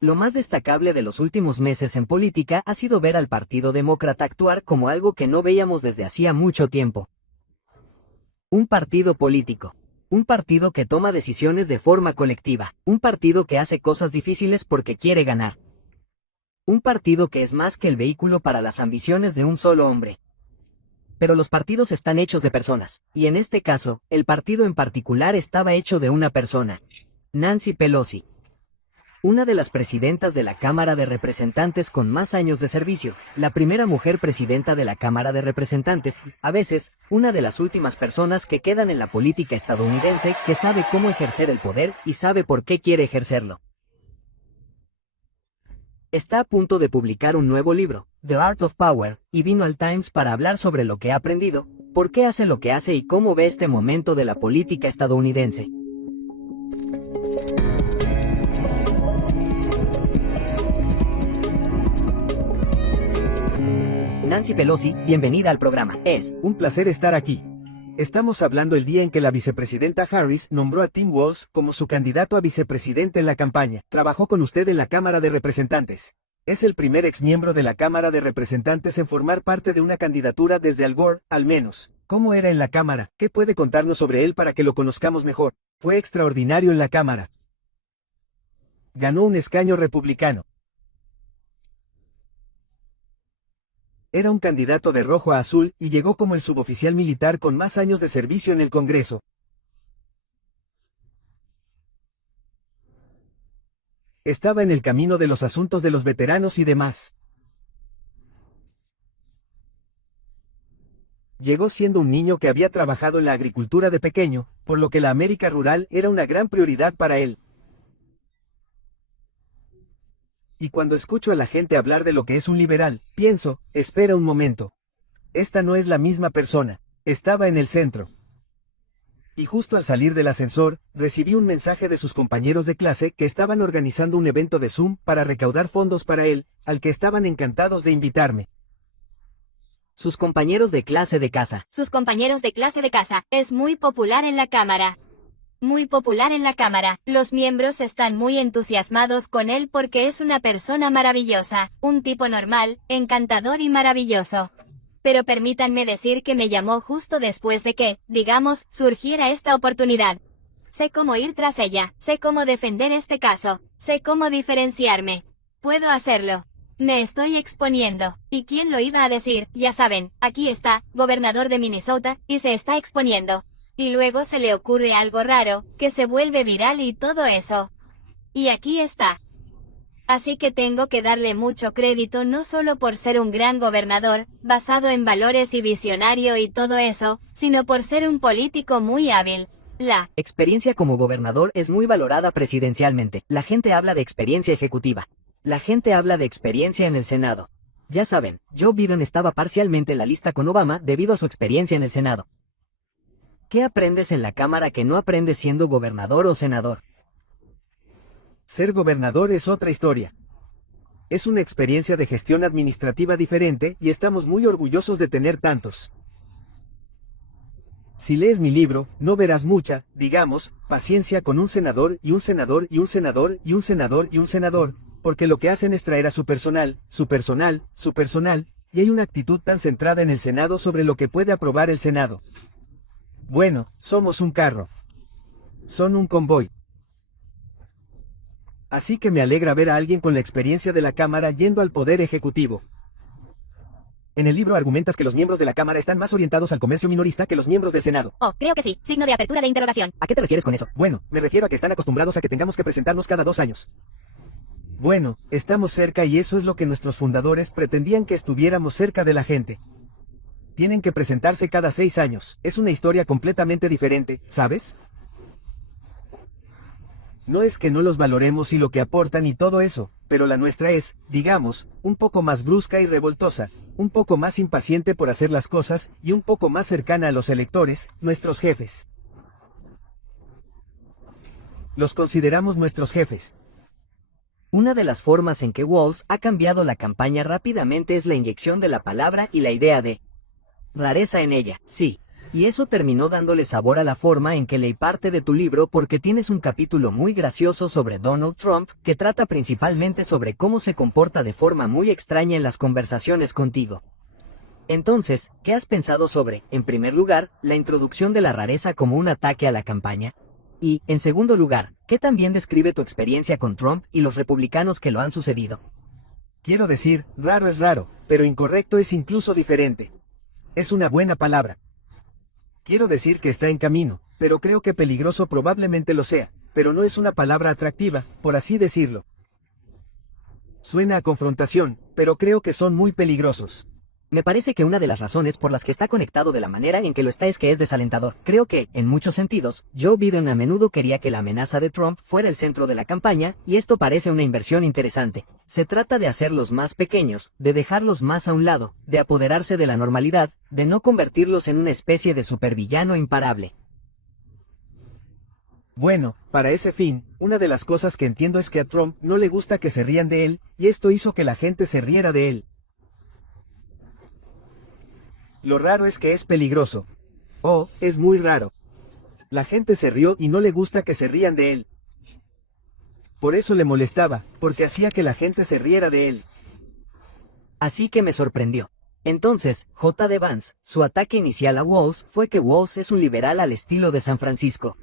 Lo más destacable de los últimos meses en política ha sido ver al Partido Demócrata actuar como algo que no veíamos desde hacía mucho tiempo. Un partido político. Un partido que toma decisiones de forma colectiva. Un partido que hace cosas difíciles porque quiere ganar. Un partido que es más que el vehículo para las ambiciones de un solo hombre. Pero los partidos están hechos de personas, y en este caso, el partido en particular estaba hecho de una persona. Nancy Pelosi. Una de las presidentas de la Cámara de Representantes con más años de servicio, la primera mujer presidenta de la Cámara de Representantes, a veces, una de las últimas personas que quedan en la política estadounidense que sabe cómo ejercer el poder y sabe por qué quiere ejercerlo. Está a punto de publicar un nuevo libro, The Art of Power, y vino al Times para hablar sobre lo que ha aprendido, por qué hace lo que hace y cómo ve este momento de la política estadounidense. Nancy Pelosi, bienvenida al programa. Es un placer estar aquí. Estamos hablando el día en que la vicepresidenta Harris nombró a Tim Walz como su candidato a vicepresidente en la campaña. Trabajó con usted en la Cámara de Representantes. Es el primer exmiembro de la Cámara de Representantes en formar parte de una candidatura desde Al Gore, al menos. ¿Cómo era en la Cámara? ¿Qué puede contarnos sobre él para que lo conozcamos mejor? Fue extraordinario en la Cámara. Ganó un escaño republicano. Era un candidato de rojo a azul y llegó como el suboficial militar con más años de servicio en el Congreso. Estaba en el camino de los asuntos de los veteranos y demás. Llegó siendo un niño que había trabajado en la agricultura de pequeño, por lo que la América rural era una gran prioridad para él. Y cuando escucho a la gente hablar de lo que es un liberal, pienso, espera un momento. Esta no es la misma persona. Estaba en el centro. Y justo al salir del ascensor, recibí un mensaje de sus compañeros de clase que estaban organizando un evento de Zoom para recaudar fondos para él, al que estaban encantados de invitarme. Sus compañeros de clase de casa. Sus compañeros de clase de casa. Es muy popular en la Cámara. Muy popular en la Cámara. Los miembros están muy entusiasmados con él porque es una persona maravillosa, un tipo normal, encantador y maravilloso. Pero permítanme decir que me llamó justo después de que, digamos, surgiera esta oportunidad. Sé cómo ir tras ella, sé cómo defender este caso, sé cómo diferenciarme. Puedo hacerlo. Me estoy exponiendo. ¿Y quién lo iba a decir? Ya saben, aquí está, gobernador de Minnesota, y se está exponiendo. Y luego se le ocurre algo raro, que se vuelve viral y todo eso. Y aquí está. Así que tengo que darle mucho crédito no solo por ser un gran gobernador, basado en valores y visionario y todo eso, sino por ser un político muy hábil. La experiencia como gobernador es muy valorada presidencialmente. La gente habla de experiencia ejecutiva. La gente habla de experiencia en el Senado. Ya saben, Joe Biden estaba parcialmente en la lista con Obama debido a su experiencia en el Senado. ¿Qué aprendes en la Cámara que no aprendes siendo gobernador o senador? Ser gobernador es otra historia. Es una experiencia de gestión administrativa diferente y estamos muy orgullosos de tener tantos. Si lees mi libro, no verás mucha, digamos, paciencia con un senador y un senador y un senador y un senador y un senador, porque lo que hacen es traer a su personal, y hay una actitud tan centrada en el Senado sobre lo que puede aprobar el Senado. Bueno, somos un carro. Son un convoy. Así que me alegra ver a alguien con la experiencia de la Cámara yendo al Poder Ejecutivo. En el libro argumentas que los miembros de la Cámara están más orientados al comercio minorista que los miembros del Senado. Oh, creo que sí. Signo de apertura de interrogación. ¿A qué te refieres con eso? Bueno, me refiero a que están acostumbrados a que tengamos que presentarnos cada 2 años. Bueno, estamos cerca y eso es lo que nuestros fundadores pretendían que estuviéramos cerca de la gente. Tienen que presentarse cada 6 años. Es una historia completamente diferente, ¿sabes? No es que no los valoremos y lo que aportan y todo eso, pero la nuestra es, digamos, un poco más brusca y revoltosa, un poco más impaciente por hacer las cosas y un poco más cercana a los electores, nuestros jefes. Los consideramos nuestros jefes. Una de las formas en que Walz ha cambiado la campaña rápidamente es la inyección de la palabra y la idea de rareza en ella. Sí, Y eso terminó dándole sabor a la forma en que leí parte de tu libro porque tienes un capítulo muy gracioso sobre Donald Trump que trata principalmente sobre cómo se comporta de forma muy extraña en las conversaciones contigo. Entonces, ¿qué has pensado sobre, en primer lugar, la introducción de la rareza como un ataque a la campaña? Y, en segundo lugar, ¿qué también describe tu experiencia con Trump y los republicanos que lo han sucedido? Quiero decir, raro es raro, pero incorrecto es incluso diferente. Es una buena palabra. Quiero decir que está en camino, pero creo que peligroso probablemente lo sea, pero no es una palabra atractiva, por así decirlo. Suena a confrontación, pero creo que son muy peligrosos. Me parece que una de las razones por las que está conectado de la manera en que lo está es que es desalentador. Creo que, en muchos sentidos, Joe Biden a menudo quería que la amenaza de Trump fuera el centro de la campaña, y esto parece una inversión interesante. Se trata de hacerlos más pequeños, de dejarlos más a un lado, de apoderarse de la normalidad, de no convertirlos en una especie de supervillano imparable. Bueno, para ese fin, una de las cosas que entiendo es que a Trump no le gusta que se rían de él, y esto hizo que la gente se riera de él. Lo raro es que es peligroso. Oh, es muy raro. La gente se rió y no le gusta que se rían de él. Por eso le molestaba, porque hacía que la gente se riera de él. Así que me sorprendió. Entonces, J.D. Vance, su ataque inicial a Walz fue que Walz es un liberal al estilo de San Francisco.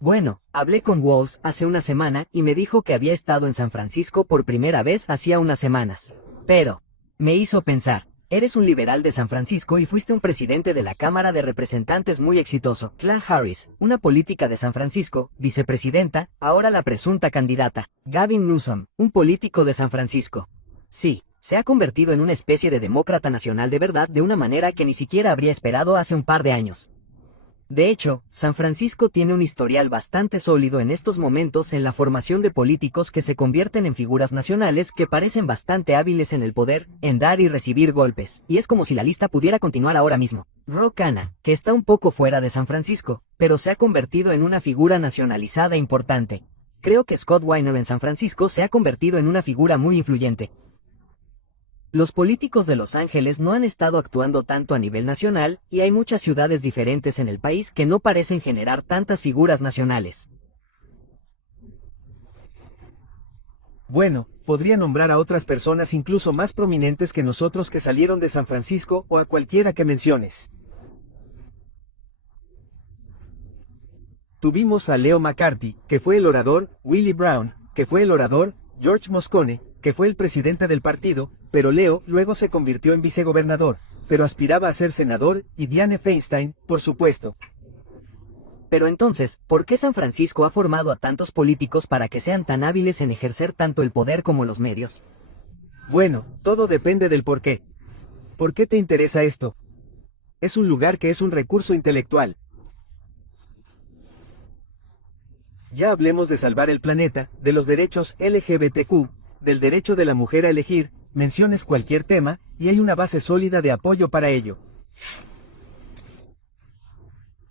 Bueno, hablé con Walz hace una semana y me dijo que había estado en San Francisco por primera vez hacía unas semanas. Pero, me hizo pensar. Eres un liberal de San Francisco y fuiste un presidente de la Cámara de Representantes muy exitoso. Kamala Harris, una política de San Francisco, vicepresidenta, ahora la presunta candidata. Gavin Newsom, un político de San Francisco. Sí, se ha convertido en una especie de demócrata nacional de verdad de una manera que ni siquiera habría esperado hace un par de años. De hecho, San Francisco tiene un historial bastante sólido en estos momentos en la formación de políticos que se convierten en figuras nacionales que parecen bastante hábiles en el poder, en dar y recibir golpes, y es como si la lista pudiera continuar ahora mismo. Ro Khanna, que está un poco fuera de San Francisco, pero se ha convertido en una figura nacionalizada importante. Creo que Scott Weiner en San Francisco se ha convertido en una figura muy influyente. Los políticos de Los Ángeles no han estado actuando tanto a nivel nacional, y hay muchas ciudades diferentes en el país que no parecen generar tantas figuras nacionales. Bueno, podría nombrar a otras personas incluso más prominentes que nosotros que salieron de San Francisco o a cualquiera que menciones. Tuvimos a Leo McCarthy, que fue el orador, Willie Brown, que fue el orador, George Moscone, que fue el presidente del partido, pero Leo luego se convirtió en vicegobernador, pero aspiraba a ser senador, y Dianne Feinstein, por supuesto. Pero entonces, ¿por qué San Francisco ha formado a tantos políticos para que sean tan hábiles en ejercer tanto el poder como los medios? Bueno, todo depende del por qué. ¿Por qué te interesa esto? Es un lugar que es un recurso intelectual. Ya hablemos de salvar el planeta, de los derechos LGBTQ, del derecho de la mujer a elegir, menciones cualquier tema, y hay una base sólida de apoyo para ello.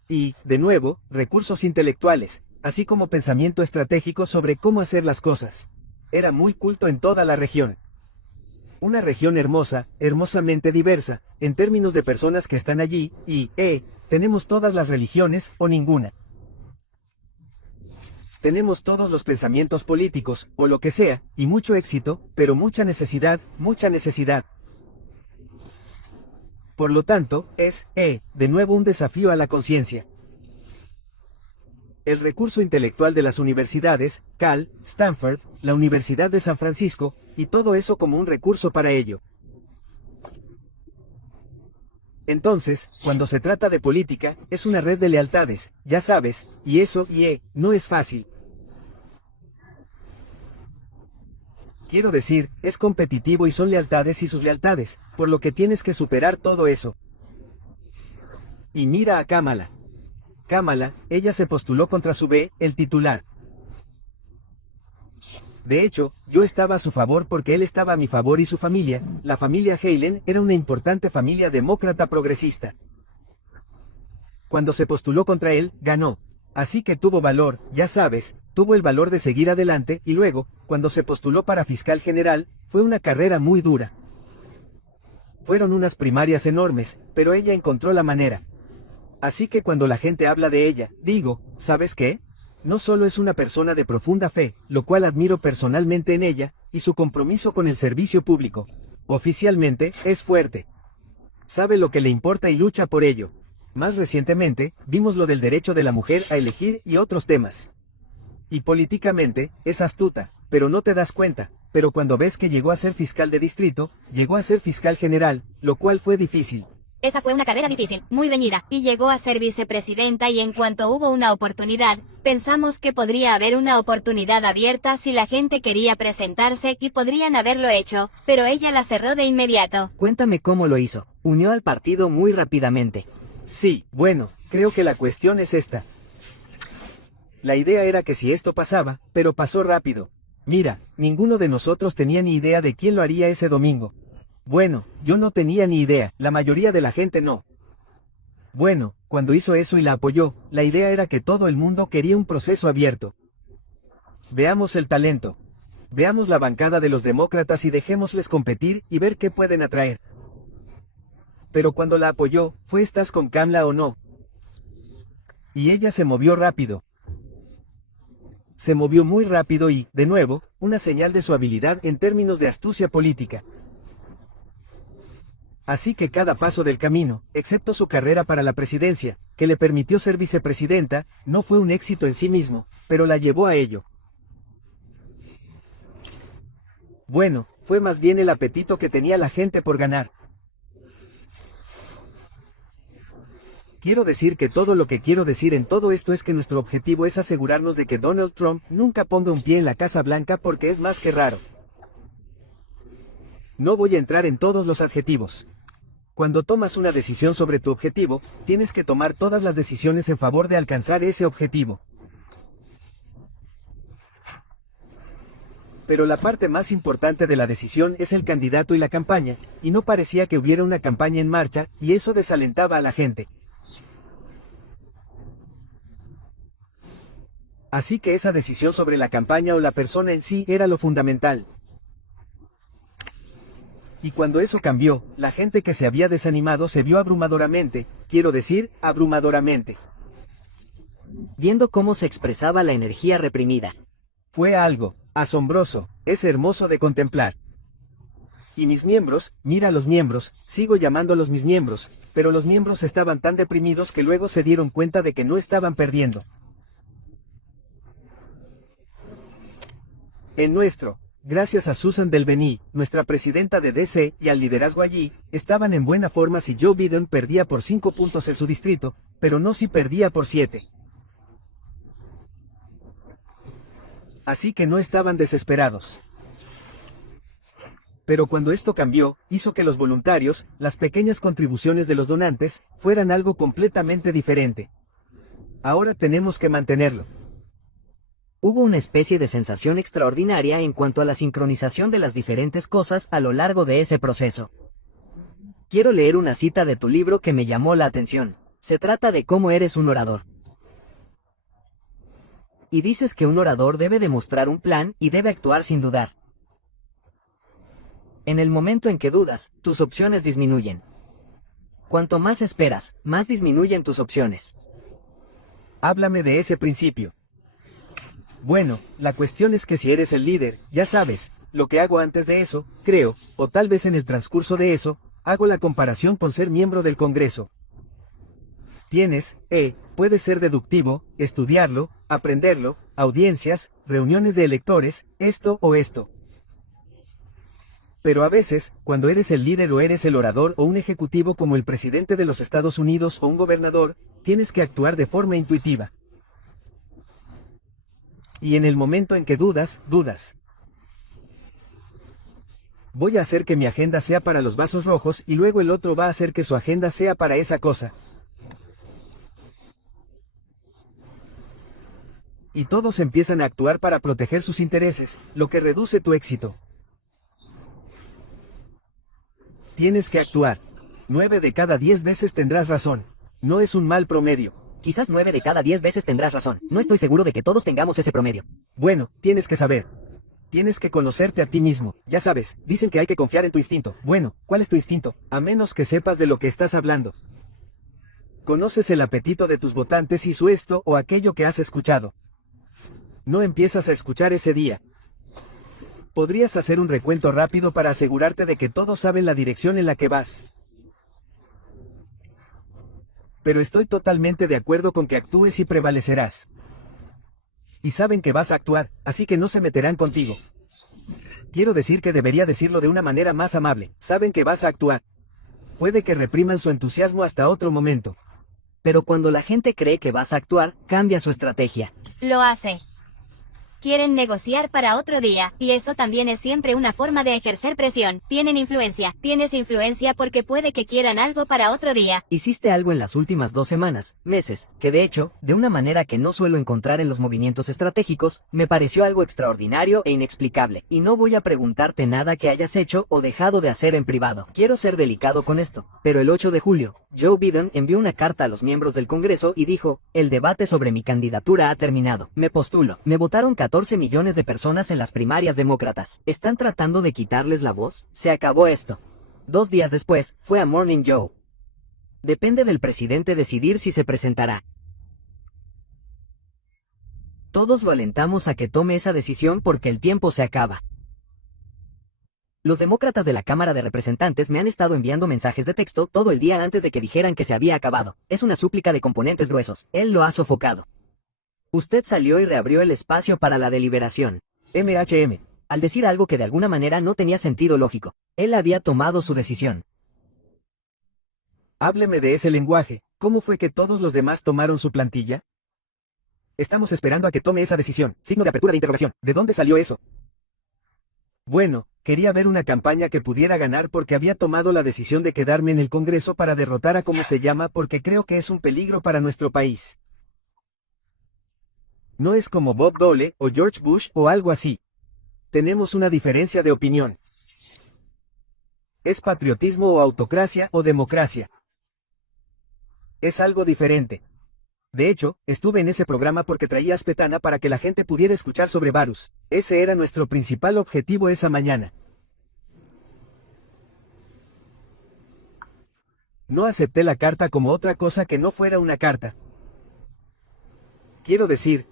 Y, de nuevo, recursos intelectuales, así como pensamiento estratégico sobre cómo hacer las cosas. Era muy culto en toda la región. Una región hermosa, hermosamente diversa, en términos de personas que están allí, y, tenemos todas las religiones, o ninguna. Tenemos todos los pensamientos políticos, o lo que sea, y mucho éxito, pero mucha necesidad, mucha necesidad. Por lo tanto, es, de nuevo un desafío a la conciencia. El recurso intelectual de las universidades, Cal, Stanford, la Universidad de San Francisco, y todo eso como un recurso para ello. Entonces, cuando se trata de política, es una red de lealtades, ya sabes, y eso, no es fácil. Quiero decir, es competitivo y son lealtades y sus lealtades, por lo que tienes que superar todo eso. Y mira a Kamala. Kamala, ella se postuló contra su el titular. De hecho, yo estaba a su favor porque él estaba a mi favor y su familia, la familia Halen, era una importante familia demócrata progresista. Cuando se postuló contra él, ganó. Así que tuvo valor, ya sabes, tuvo el valor de seguir adelante y luego, cuando se postuló para fiscal general, fue una carrera muy dura. Fueron unas primarias enormes, pero ella encontró la manera. Así que cuando la gente habla de ella, digo, ¿sabes qué? No solo es una persona de profunda fe, lo cual admiro personalmente en ella, y su compromiso con el servicio público. Oficialmente, es fuerte. Sabe lo que le importa y lucha por ello. Más recientemente, vimos lo del derecho de la mujer a elegir y otros temas. Y políticamente, es astuta, pero no te das cuenta, pero cuando ves que llegó a ser fiscal de distrito, llegó a ser fiscal general, lo cual fue difícil. Esa fue una carrera difícil, muy reñida, y llegó a ser vicepresidenta y en cuanto hubo una oportunidad, pensamos que podría haber una oportunidad abierta si la gente quería presentarse y podrían haberlo hecho, pero ella la cerró de inmediato. Cuéntame cómo lo hizo. Unió al partido muy rápidamente. Sí, bueno, creo que la cuestión es esta. La idea era que si esto pasaba, pero pasó rápido. Mira, ninguno de nosotros tenía ni idea de quién lo haría ese domingo. Bueno, yo no tenía ni idea, la mayoría de la gente no. Bueno, cuando hizo eso y la apoyó, la idea era que todo el mundo quería un proceso abierto. Veamos el talento. Veamos la bancada de los demócratas y dejémosles competir y ver qué pueden atraer. Pero cuando la apoyó, ¿estás con Kamala o no? Y ella se movió rápido. Se movió muy rápido y, de nuevo, una señal de su habilidad en términos de astucia política. Así que cada paso del camino, excepto su carrera para la presidencia, que le permitió ser vicepresidenta, no fue un éxito en sí mismo, pero la llevó a ello. Bueno, fue más bien el apetito que tenía la gente por ganar. Quiero decir que todo lo que quiero decir en todo esto es que nuestro objetivo es asegurarnos de que Donald Trump nunca ponga un pie en la Casa Blanca porque es más que raro. No voy a entrar en todos los adjetivos. Cuando tomas una decisión sobre tu objetivo, tienes que tomar todas las decisiones en favor de alcanzar ese objetivo. Pero la parte más importante de la decisión es el candidato y la campaña, y no parecía que hubiera una campaña en marcha, y eso desalentaba a la gente. Así que esa decisión sobre la campaña o la persona en sí era lo fundamental. Y cuando eso cambió, la gente que se había desanimado se vio abrumadoramente, quiero decir, abrumadoramente. Viendo cómo se expresaba la energía reprimida. Fue algo asombroso, es hermoso de contemplar. Y mis miembros, mira los miembros, sigo llamándolos mis miembros, pero los miembros estaban tan deprimidos que luego se dieron cuenta de que no estaban perdiendo. En nuestro, gracias a Susan Delveny, nuestra presidenta de DC, y al liderazgo allí, estaban en buena forma si Joe Biden perdía por 5 puntos en su distrito, pero no si perdía por 7. Así que no estaban desesperados. Pero cuando esto cambió, hizo que los voluntarios, las pequeñas contribuciones de los donantes, fueran algo completamente diferente. Ahora tenemos que mantenerlo. Hubo una especie de sensación extraordinaria en cuanto a la sincronización de las diferentes cosas a lo largo de ese proceso. Quiero leer una cita de tu libro que me llamó la atención. Se trata de cómo eres un orador. Y dices que un orador debe demostrar un plan y debe actuar sin dudar. En el momento en que dudas, tus opciones disminuyen. Cuanto más esperas, más disminuyen tus opciones. Háblame de ese principio. Bueno, la cuestión es que si eres el líder, ya sabes, lo que hago antes de eso, creo, o tal vez en el transcurso de eso, hago la comparación con ser miembro del Congreso. Puedes ser deductivo, estudiarlo, aprenderlo, audiencias, reuniones de electores, esto o esto. Pero a veces, cuando eres el líder o eres el orador o un ejecutivo como el presidente de los Estados Unidos o un gobernador, tienes que actuar de forma intuitiva. Y en el momento en que dudas, dudas. Voy a hacer que mi agenda sea para los vasos rojos y luego el otro va a hacer que su agenda sea para esa cosa. Y todos empiezan a actuar para proteger sus intereses, lo que reduce tu éxito. Tienes que actuar. 9 de cada 10 veces tendrás razón. No es un mal promedio. Quizás 9 de cada 10 veces tendrás razón. No estoy seguro de que todos tengamos ese promedio. Bueno, tienes que saber. Tienes que conocerte a ti mismo. Ya sabes, dicen que hay que confiar en tu instinto. Bueno, ¿cuál es tu instinto? A menos que sepas de lo que estás hablando. Conoces el apetito de tus votantes y su esto o aquello que has escuchado. No empiezas a escuchar ese día. Podrías hacer un recuento rápido para asegurarte de que todos saben la dirección en la que vas. Pero estoy totalmente de acuerdo con que actúes y prevalecerás. Y saben que vas a actuar, así que no se meterán contigo. Quiero decir que debería decirlo de una manera más amable. Saben que vas a actuar. Puede que repriman su entusiasmo hasta otro momento. Pero cuando la gente cree que vas a actuar, cambia su estrategia. Lo hace. Quieren negociar para otro día, y eso también es siempre una forma de ejercer presión. Tienen influencia. Tienes influencia porque puede que quieran algo para otro día. Hiciste algo en las últimas 2 semanas, meses, que de hecho, de una manera que no suelo encontrar en los movimientos estratégicos, me pareció algo extraordinario e inexplicable. Y no voy a preguntarte nada que hayas hecho o dejado de hacer en privado. Quiero ser delicado con esto. Pero el 8 de julio, Joe Biden envió una carta a los miembros del Congreso y dijo, el debate sobre mi candidatura ha terminado. Me postulo. Me votaron 14 millones de personas en las primarias demócratas. ¿Están tratando de quitarles la voz? Se acabó esto. 2 días después, fue a Morning Joe. Depende del presidente decidir si se presentará. Todos lo alentamos a que tome esa decisión porque el tiempo se acaba. Los demócratas de la Cámara de Representantes me han estado enviando mensajes de texto todo el día antes de que dijeran que se había acabado. Es una súplica de componentes gruesos. Él lo ha sofocado. Usted salió y reabrió el espacio para la deliberación. MHM. Al decir algo que de alguna manera no tenía sentido lógico. Él había tomado su decisión. Hábleme de ese lenguaje. ¿Cómo fue que todos los demás tomaron su plantilla? Estamos esperando a que tome esa decisión. Signo de apertura de interrogación. ¿De dónde salió eso? Bueno, quería ver una campaña que pudiera ganar porque había tomado la decisión de quedarme en el Congreso para derrotar a como se llama porque creo que es un peligro para nuestro país. No es como Bob Dole o George Bush o algo así. Tenemos una diferencia de opinión. ¿Es patriotismo o autocracia o democracia? Es algo diferente. De hecho, estuve en ese programa porque traía Petana para que la gente pudiera escuchar sobre Varus. Ese era nuestro principal objetivo esa mañana. No acepté la carta como otra cosa que no fuera una carta. Quiero decir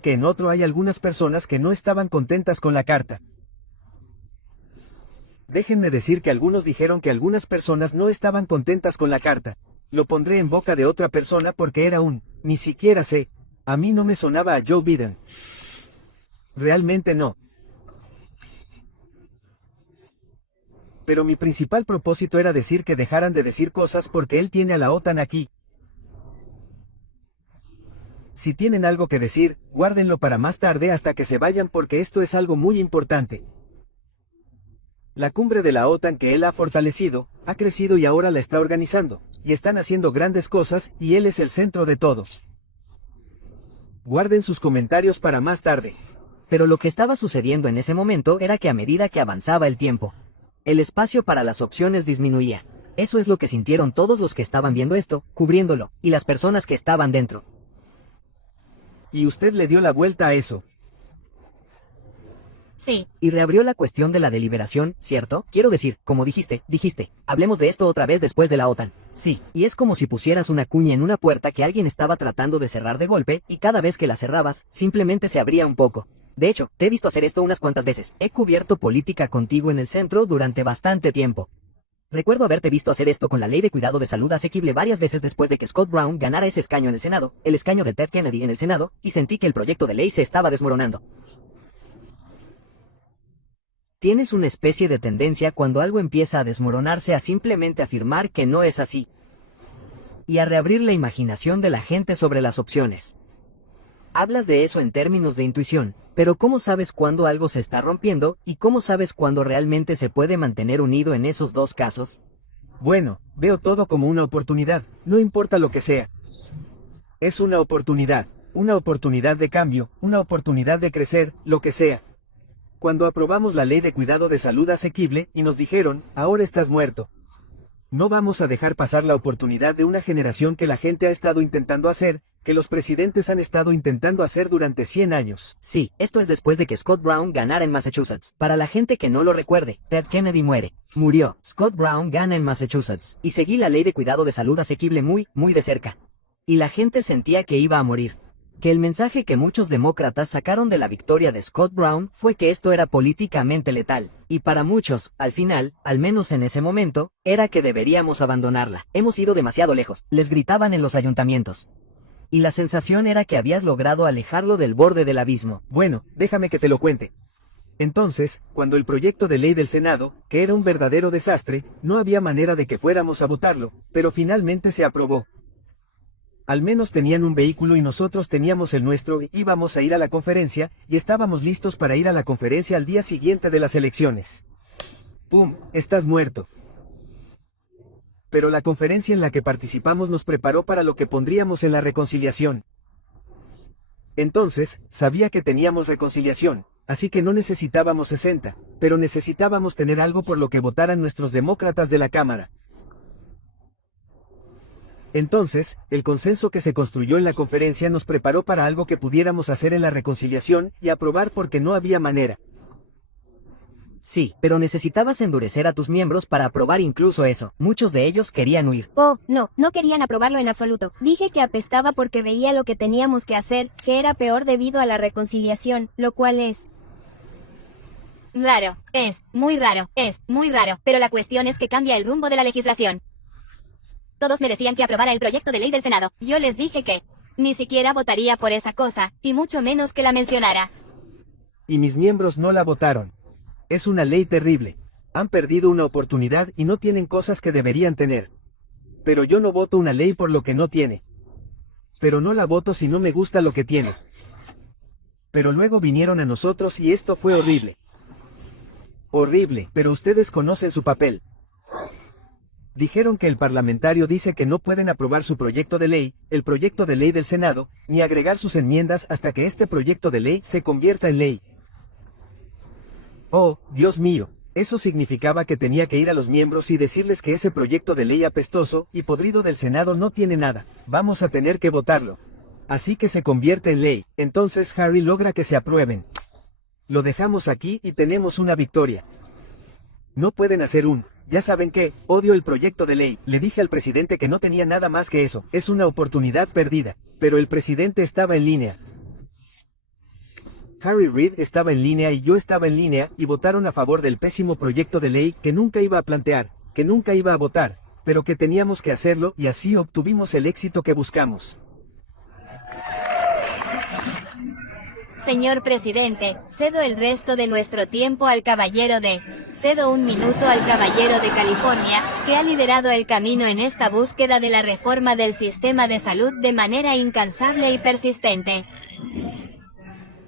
que en otro hay algunas personas que no estaban contentas con la carta. Déjenme decir que algunos dijeron que algunas personas no estaban contentas con la carta. Lo pondré en boca de otra persona porque era ni siquiera sé. A mí no me sonaba a Joe Biden. Realmente no. Pero mi principal propósito era decir que dejaran de decir cosas porque él tiene a la OTAN aquí. Si tienen algo que decir, guárdenlo para más tarde hasta que se vayan porque esto es algo muy importante. La cumbre de la OTAN que él ha fortalecido, ha crecido y ahora la está organizando, y están haciendo grandes cosas, y él es el centro de todo. Guarden sus comentarios para más tarde. Pero lo que estaba sucediendo en ese momento era que a medida que avanzaba el tiempo, el espacio para las opciones disminuía. Eso es lo que sintieron todos los que estaban viendo esto, cubriéndolo, y las personas que estaban dentro. Y usted le dio la vuelta a eso. Sí. Y reabrió la cuestión de la deliberación, ¿cierto? Quiero decir, como dijiste, hablemos de esto otra vez después de la OTAN. Sí, y es como si pusieras una cuña en una puerta que alguien estaba tratando de cerrar de golpe, y cada vez que la cerrabas, simplemente se abría un poco. De hecho, te he visto hacer esto unas cuantas veces. He cubierto política contigo en el centro durante bastante tiempo. Recuerdo haberte visto hacer esto con la Ley de Cuidado de Salud Asequible varias veces después de que Scott Brown ganara ese escaño en el Senado, el escaño de Ted Kennedy en el Senado, y sentí que el proyecto de ley se estaba desmoronando. Tienes una especie de tendencia cuando algo empieza a desmoronarse a simplemente afirmar que no es así. Y a reabrir la imaginación de la gente sobre las opciones. Hablas de eso en términos de intuición, pero ¿cómo sabes cuándo algo se está rompiendo, y cómo sabes cuándo realmente se puede mantener unido en esos dos casos? Bueno, veo todo como una oportunidad, no importa lo que sea. Es una oportunidad de cambio, una oportunidad de crecer, lo que sea. Cuando aprobamos la Ley de Cuidado de Salud Asequible, y nos dijeron, ahora estás muerto. No vamos a dejar pasar la oportunidad de una generación que la gente ha estado intentando hacer, que los presidentes han estado intentando hacer durante 100 años. Sí, esto es después de que Scott Brown ganara en Massachusetts. Para la gente que no lo recuerde, Ted Kennedy muere. Murió. Scott Brown gana en Massachusetts. Y seguí la ley de cuidado de salud asequible muy de cerca. Y la gente sentía que iba a morir. Que el mensaje que muchos demócratas sacaron de la victoria de Scott Brown fue que esto era políticamente letal, y para muchos, al final, al menos en ese momento, era que deberíamos abandonarla. Hemos ido demasiado lejos, les gritaban en los ayuntamientos. Y la sensación era que habías logrado alejarlo del borde del abismo. Bueno, déjame que te lo cuente. Entonces, cuando el proyecto de ley del Senado, que era un verdadero desastre, no había manera de que fuéramos a votarlo, pero finalmente se aprobó. Al menos tenían un vehículo y nosotros teníamos el nuestro, íbamos a ir a la conferencia, y estábamos listos para ir a la conferencia al día siguiente de las elecciones. ¡Pum! Estás muerto. Pero la conferencia en la que participamos nos preparó para lo que pondríamos en la reconciliación. Entonces, sabía que teníamos reconciliación, así que no necesitábamos 60, pero necesitábamos tener algo por lo que votaran nuestros demócratas de la Cámara. Entonces, el consenso que se construyó en la conferencia nos preparó para algo que pudiéramos hacer en la reconciliación y aprobar porque no había manera. Sí, pero necesitabas endurecer a tus miembros para aprobar incluso eso. Muchos de ellos querían huir. Oh, no querían aprobarlo en absoluto. Dije que apestaba porque veía lo que teníamos que hacer, que era peor debido a la reconciliación, lo cual es raro, es muy raro, pero la cuestión es que cambia el rumbo de la legislación. Todos me decían que aprobara el proyecto de ley del Senado. Yo les dije que ni siquiera votaría por esa cosa, y mucho menos que la mencionara. Y mis miembros no la votaron. Es una ley terrible. Han perdido una oportunidad y no tienen cosas que deberían tener. Pero yo no voto una ley por lo que no tiene. Pero no la voto si no me gusta lo que tiene. Pero luego vinieron a nosotros y esto fue horrible. Horrible, pero ustedes conocen su papel. Dijeron que el parlamentario dice que no pueden aprobar su proyecto de ley, el proyecto de ley del Senado, ni agregar sus enmiendas hasta que este proyecto de ley se convierta en ley. Oh, Dios mío, eso significaba que tenía que ir a los miembros y decirles que ese proyecto de ley apestoso y podrido del Senado no tiene nada, vamos a tener que votarlo. Así que se convierte en ley, entonces Harry logra que se aprueben. Lo dejamos aquí y tenemos una victoria. No pueden hacer ya saben qué, odio el proyecto de ley, le dije al presidente que no tenía nada más que eso, es una oportunidad perdida, pero el presidente estaba en línea. Harry Reid estaba en línea y yo estaba en línea, y votaron a favor del pésimo proyecto de ley que nunca iba a plantear, que nunca iba a votar, pero que teníamos que hacerlo y así obtuvimos el éxito que buscamos. Señor presidente, cedo el resto de nuestro tiempo al cedo un minuto al caballero de California, que ha liderado el camino en esta búsqueda de la reforma del sistema de salud de manera incansable y persistente.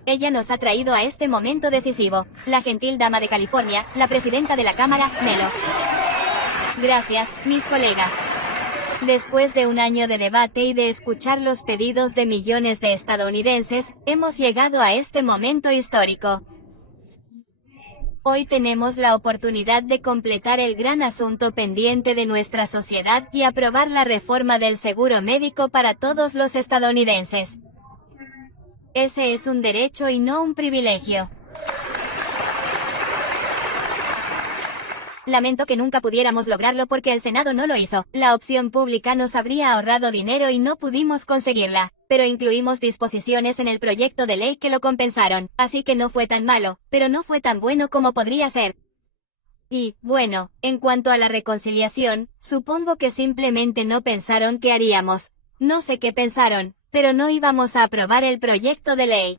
Ella nos ha traído a este momento decisivo, la gentil dama de California, la presidenta de la Cámara, Melo. Gracias, mis colegas. Después de un año de debate y de escuchar los pedidos de millones de estadounidenses, hemos llegado a este momento histórico. Hoy tenemos la oportunidad de completar el gran asunto pendiente de nuestra sociedad y aprobar la reforma del seguro médico para todos los estadounidenses. Ese es un derecho y no un privilegio. Lamento que nunca pudiéramos lograrlo porque el Senado no lo hizo. La opción pública nos habría ahorrado dinero y no pudimos conseguirla. Pero incluimos disposiciones en el proyecto de ley que lo compensaron. Así que no fue tan malo, pero no fue tan bueno como podría ser. Y, bueno, en cuanto a la reconciliación, supongo que simplemente no pensaron qué haríamos. No sé qué pensaron, pero no íbamos a aprobar el proyecto de ley.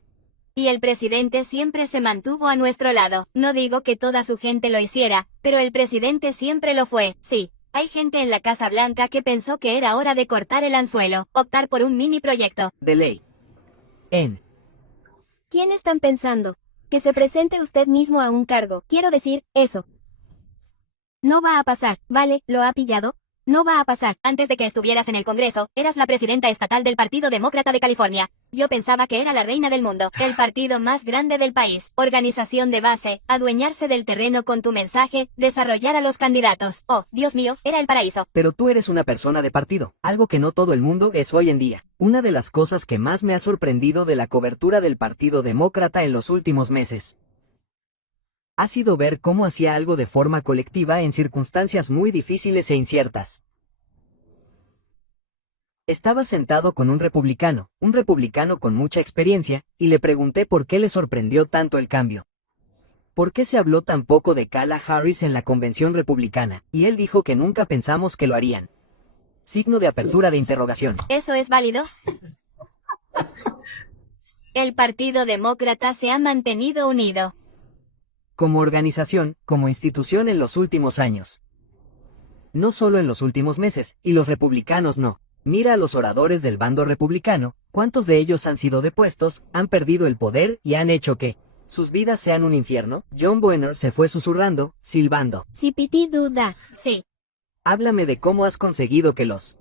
Y el presidente siempre se mantuvo a nuestro lado. No digo que toda su gente lo hiciera, pero el presidente siempre lo fue. Sí, hay gente en la Casa Blanca que pensó que era hora de cortar el anzuelo, optar por un mini proyecto de ley. ¿Quién están pensando? Que se presente usted mismo a un cargo. Quiero decir, eso no va a pasar, ¿vale? ¿Lo ha pillado? No va a pasar. Antes de que estuvieras en el Congreso, eras la presidenta estatal del Partido Demócrata de California. Yo pensaba que era la reina del mundo, el partido más grande del país. Organización de base, adueñarse del terreno con tu mensaje, desarrollar a los candidatos. Oh, Dios mío, era el paraíso. Pero tú eres una persona de partido, algo que no todo el mundo es hoy en día. Una de las cosas que más me ha sorprendido de la cobertura del Partido Demócrata en los últimos meses ha sido ver cómo hacía algo de forma colectiva en circunstancias muy difíciles e inciertas. Estaba sentado con un republicano con mucha experiencia, y le pregunté por qué le sorprendió tanto el cambio. ¿Por qué se habló tan poco de Kamala Harris en la convención republicana? Y él dijo que nunca pensamos que lo harían. Signo de apertura de interrogación. ¿Eso es válido? El Partido Demócrata se ha mantenido unido. Como organización, como institución en los últimos años. No solo en los últimos meses, y los republicanos no. Mira a los oradores del bando republicano, ¿cuántos de ellos han sido depuestos, han perdido el poder y han hecho que sus vidas sean un infierno? John Boehner se fue susurrando, silbando. Si Piti duda. Sí. Háblame de cómo has conseguido que los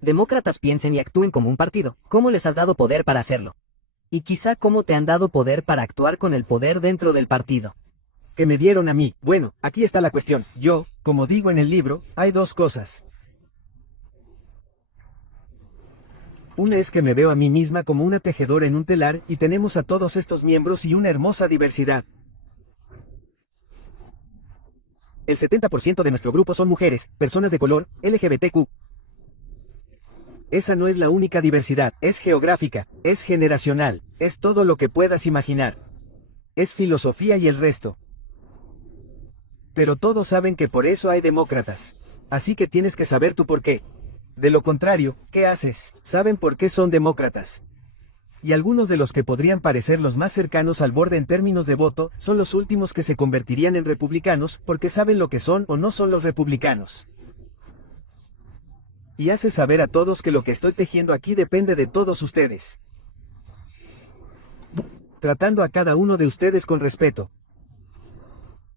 demócratas piensen y actúen como un partido, cómo les has dado poder para hacerlo. Y quizá cómo te han dado poder para actuar con el poder dentro del partido. Que me dieron a mí. Bueno, aquí está la cuestión. Yo, como digo en el libro, hay dos cosas. Una es que me veo a mí misma como una tejedora en un telar, y tenemos a todos estos miembros y una hermosa diversidad. El 70% de nuestro grupo son mujeres, personas de color, LGBTQ. Esa no es la única diversidad, es geográfica, es generacional, es todo lo que puedas imaginar. Es filosofía y el resto. Pero todos saben que por eso hay demócratas. Así que tienes que saber tú por qué. De lo contrario, ¿qué haces? Saben por qué son demócratas. Y algunos de los que podrían parecer los más cercanos al borde en términos de voto, son los últimos que se convertirían en republicanos, porque saben lo que son o no son los republicanos. Y hace saber a todos que lo que estoy tejiendo aquí depende de todos ustedes. Tratando a cada uno de ustedes con respeto.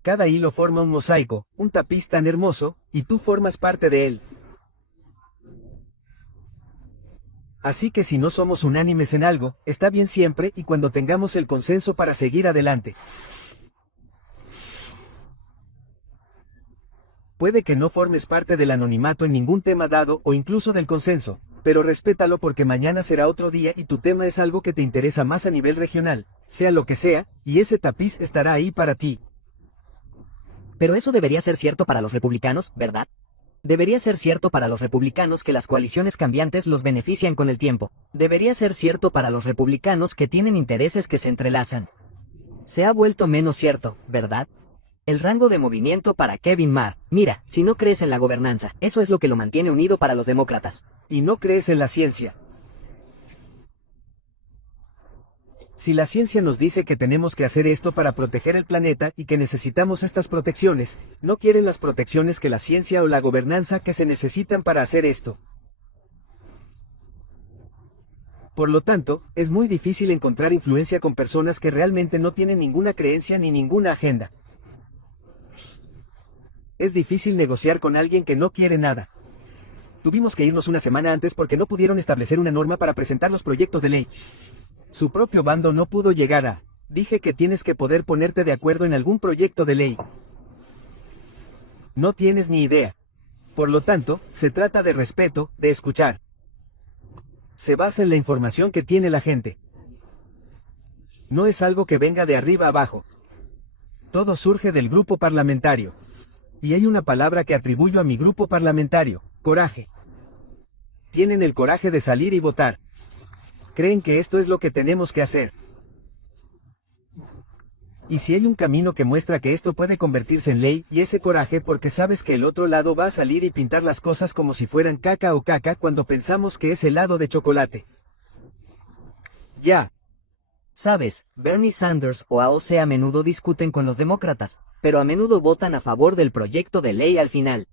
Cada hilo forma un mosaico, un tapiz tan hermoso, y tú formas parte de él. Así que si no somos unánimes en algo, está bien siempre y cuando tengamos el consenso para seguir adelante. Puede que no formes parte del anonimato en ningún tema dado o incluso del consenso, pero respétalo porque mañana será otro día y tu tema es algo que te interesa más a nivel regional, sea lo que sea, y ese tapiz estará ahí para ti. Pero eso debería ser cierto para los republicanos, ¿verdad? Debería ser cierto para los republicanos que las coaliciones cambiantes los benefician con el tiempo. Debería ser cierto para los republicanos que tienen intereses que se entrelazan. Se ha vuelto menos cierto, ¿verdad? El rango de movimiento para Kevin Marr. Mira, si no crees en la gobernanza, eso es lo que lo mantiene unido para los demócratas. Y no crees en la ciencia. Si la ciencia nos dice que tenemos que hacer esto para proteger el planeta y que necesitamos estas protecciones, no quieren las protecciones que la ciencia o la gobernanza que se necesitan para hacer esto. Por lo tanto, es muy difícil encontrar influencia con personas que realmente no tienen ninguna creencia ni ninguna agenda. Es difícil negociar con alguien que no quiere nada. Tuvimos que irnos una semana antes porque no pudieron establecer una norma para presentar los proyectos de ley. Su propio bando no pudo llegar a. Dije que tienes que poder ponerte de acuerdo en algún proyecto de ley. No tienes ni idea. Por lo tanto, se trata de respeto, de escuchar. Se basa en la información que tiene la gente. No es algo que venga de arriba abajo. Todo surge del grupo parlamentario. Y hay una palabra que atribuyo a mi grupo parlamentario: coraje. Tienen el coraje de salir y votar. Creen que esto es lo que tenemos que hacer. Y si hay un camino que muestra que esto puede convertirse en ley, y ese coraje porque sabes que el otro lado va a salir y pintar las cosas como si fueran caca o caca cuando pensamos que es helado de chocolate. Ya. Sabes, Bernie Sanders o AOC a menudo discuten con los demócratas, pero a menudo votan a favor del proyecto de ley al final.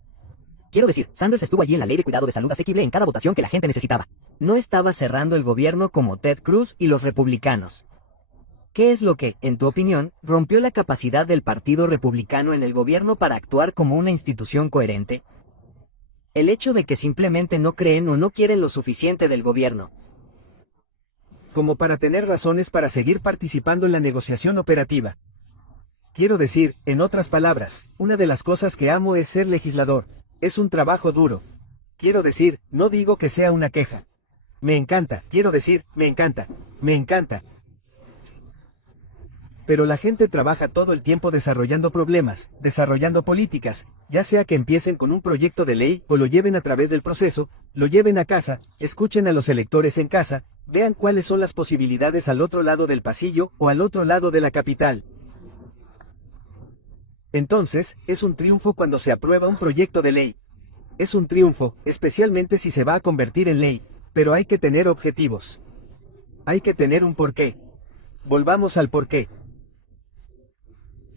Quiero decir, Sanders estuvo allí en la ley de cuidado de salud asequible en cada votación que la gente necesitaba. No estaba cerrando el gobierno como Ted Cruz y los republicanos. ¿Qué es lo que, en tu opinión, rompió la capacidad del Partido Republicano en el gobierno para actuar como una institución coherente? El hecho de que simplemente no creen o no quieren lo suficiente del gobierno. Como para tener razones para seguir participando en la negociación operativa. Quiero decir, en otras palabras, una de las cosas que amo es ser legislador. Es un trabajo duro. Quiero decir, no digo que sea una queja. Me encanta, quiero decir, me encanta. Me encanta. Pero la gente trabaja todo el tiempo desarrollando problemas, desarrollando políticas, ya sea que empiecen con un proyecto de ley o lo lleven a través del proceso, lo lleven a casa, escuchen a los electores en casa, vean cuáles son las posibilidades al otro lado del pasillo o al otro lado de la capital. Entonces, es un triunfo cuando se aprueba un proyecto de ley. Es un triunfo, especialmente si se va a convertir en ley, pero hay que tener objetivos. Hay que tener un porqué. Volvamos al porqué.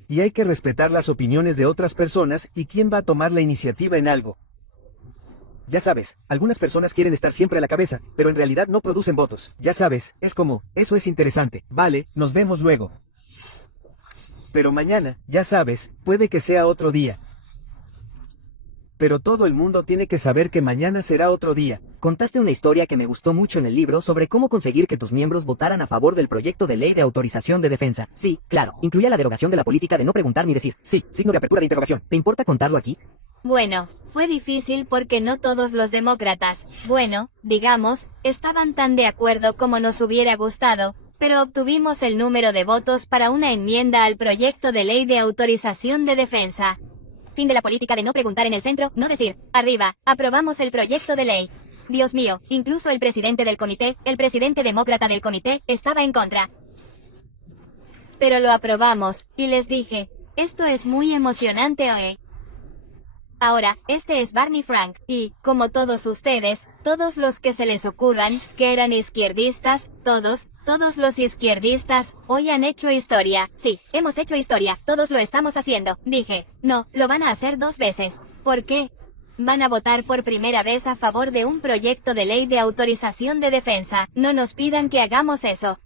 Y hay que respetar las opiniones de otras personas y quién va a tomar la iniciativa en algo. Ya sabes, algunas personas quieren estar siempre a la cabeza, pero en realidad no producen votos. Ya sabes, es como, eso es interesante, vale, nos vemos luego. Pero mañana, ya sabes, puede que sea otro día. Pero todo el mundo tiene que saber que mañana será otro día. Contaste una historia que me gustó mucho en el libro sobre cómo conseguir que tus miembros votaran a favor del proyecto de ley de autorización de defensa. Sí, claro, incluía la derogación de la política de no preguntar ni decir. Sí, signo de apertura de interrogación. ¿Te importa contarlo aquí? Bueno, fue difícil porque no todos los demócratas, bueno, digamos, estaban tan de acuerdo como nos hubiera gustado, pero obtuvimos el número de votos para una enmienda al proyecto de ley de autorización de defensa. Fin de la política de no preguntar en el centro, no decir, arriba, aprobamos el proyecto de ley. Dios mío, incluso el presidente del comité, el presidente demócrata del comité, estaba en contra. Pero lo aprobamos, y les dije, esto es muy emocionante hoy. Ahora, este es Barney Frank, y, como todos ustedes, todos los que se les ocurran, que eran izquierdistas, todos los izquierdistas, hoy han hecho historia. Sí, hemos hecho historia, todos lo estamos haciendo. Dije, no, lo van a hacer 2 veces. ¿Por qué? Van a votar por primera vez a favor de un proyecto de ley de autorización de defensa. No nos pidan que hagamos eso.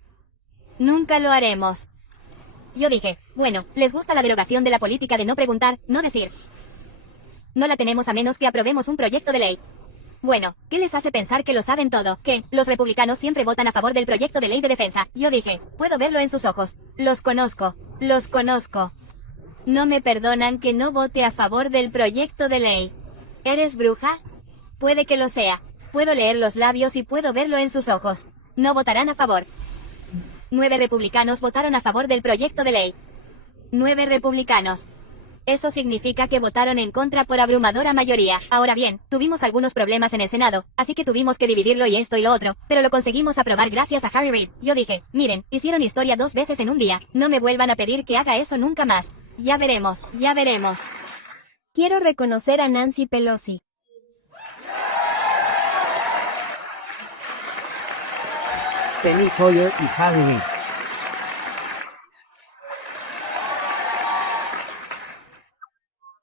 Nunca lo haremos. Yo dije, bueno, les gusta la derogación de la política de no preguntar, no decir. No la tenemos a menos que aprobemos un proyecto de ley. Bueno, ¿qué les hace pensar que lo saben todo? Que los republicanos siempre votan a favor del proyecto de ley de defensa. Yo dije, puedo verlo en sus ojos. Los conozco. Los conozco. No me perdonan que no vote a favor del proyecto de ley. ¿Eres bruja? Puede que lo sea. Puedo leer los labios y puedo verlo en sus ojos. No votarán a favor. 9 republicanos votaron a favor del proyecto de ley. 9 republicanos. Eso significa que votaron en contra por abrumadora mayoría. Ahora bien, tuvimos algunos problemas en el Senado, así que tuvimos que dividirlo y esto y lo otro, pero lo conseguimos aprobar gracias a Harry Reid. Yo dije, miren, hicieron historia 2 veces en un día. No me vuelvan a pedir que haga eso nunca más. Ya veremos, ya veremos. Quiero reconocer a Nancy Pelosi. Steny Hoyer y Harry Reid.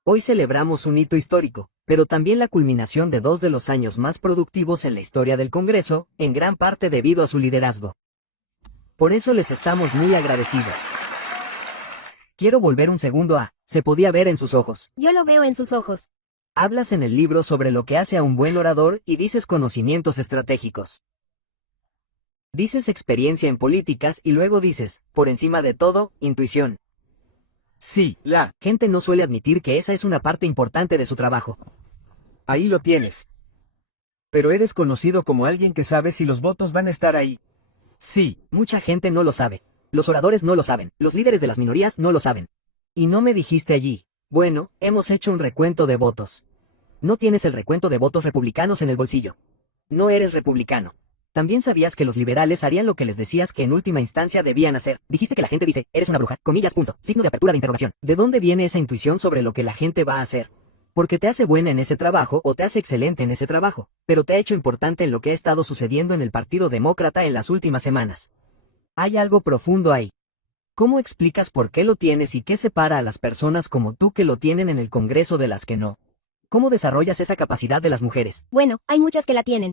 Hoy celebramos un hito histórico, pero también la culminación de 2 de los años más productivos en la historia del Congreso, en gran parte debido a su liderazgo. Por eso les estamos muy agradecidos. Quiero volver un segundo a, se podía ver en sus ojos. Yo lo veo en sus ojos. Hablas en el libro sobre lo que hace a un buen orador y dices conocimientos estratégicos. Dices experiencia en políticas y luego dices, por encima de todo, intuición. Sí, la Gente no suele admitir que esa es una parte importante de su trabajo. ahí lo tienes. Pero eres conocido como alguien que sabe si los votos van a estar ahí. Sí, Mucha gente no lo sabe. Los oradores no lo saben. Los líderes de las minorías no lo saben. Y no me dijiste allí. Bueno, hemos hecho un recuento de votos. No tienes el recuento de votos republicanos en el bolsillo. No eres republicano. También sabías que los liberales harían lo que les decías que en última instancia debían hacer. Dijiste que la gente dice, eres una bruja, comillas, punto, signo de apertura de interrogación. ¿De dónde viene esa intuición sobre lo que la gente va a hacer? Porque te hace buena en ese trabajo o te hace excelente en ese trabajo, pero te ha hecho importante en lo que ha estado sucediendo en el Partido Demócrata en las últimas semanas. Hay algo profundo ahí. ¿Cómo explicas por qué lo tienes y qué separa a las personas como tú que lo tienen en el Congreso de las que no? ¿Cómo desarrollas esa capacidad de las mujeres? Bueno, hay muchas que la tienen.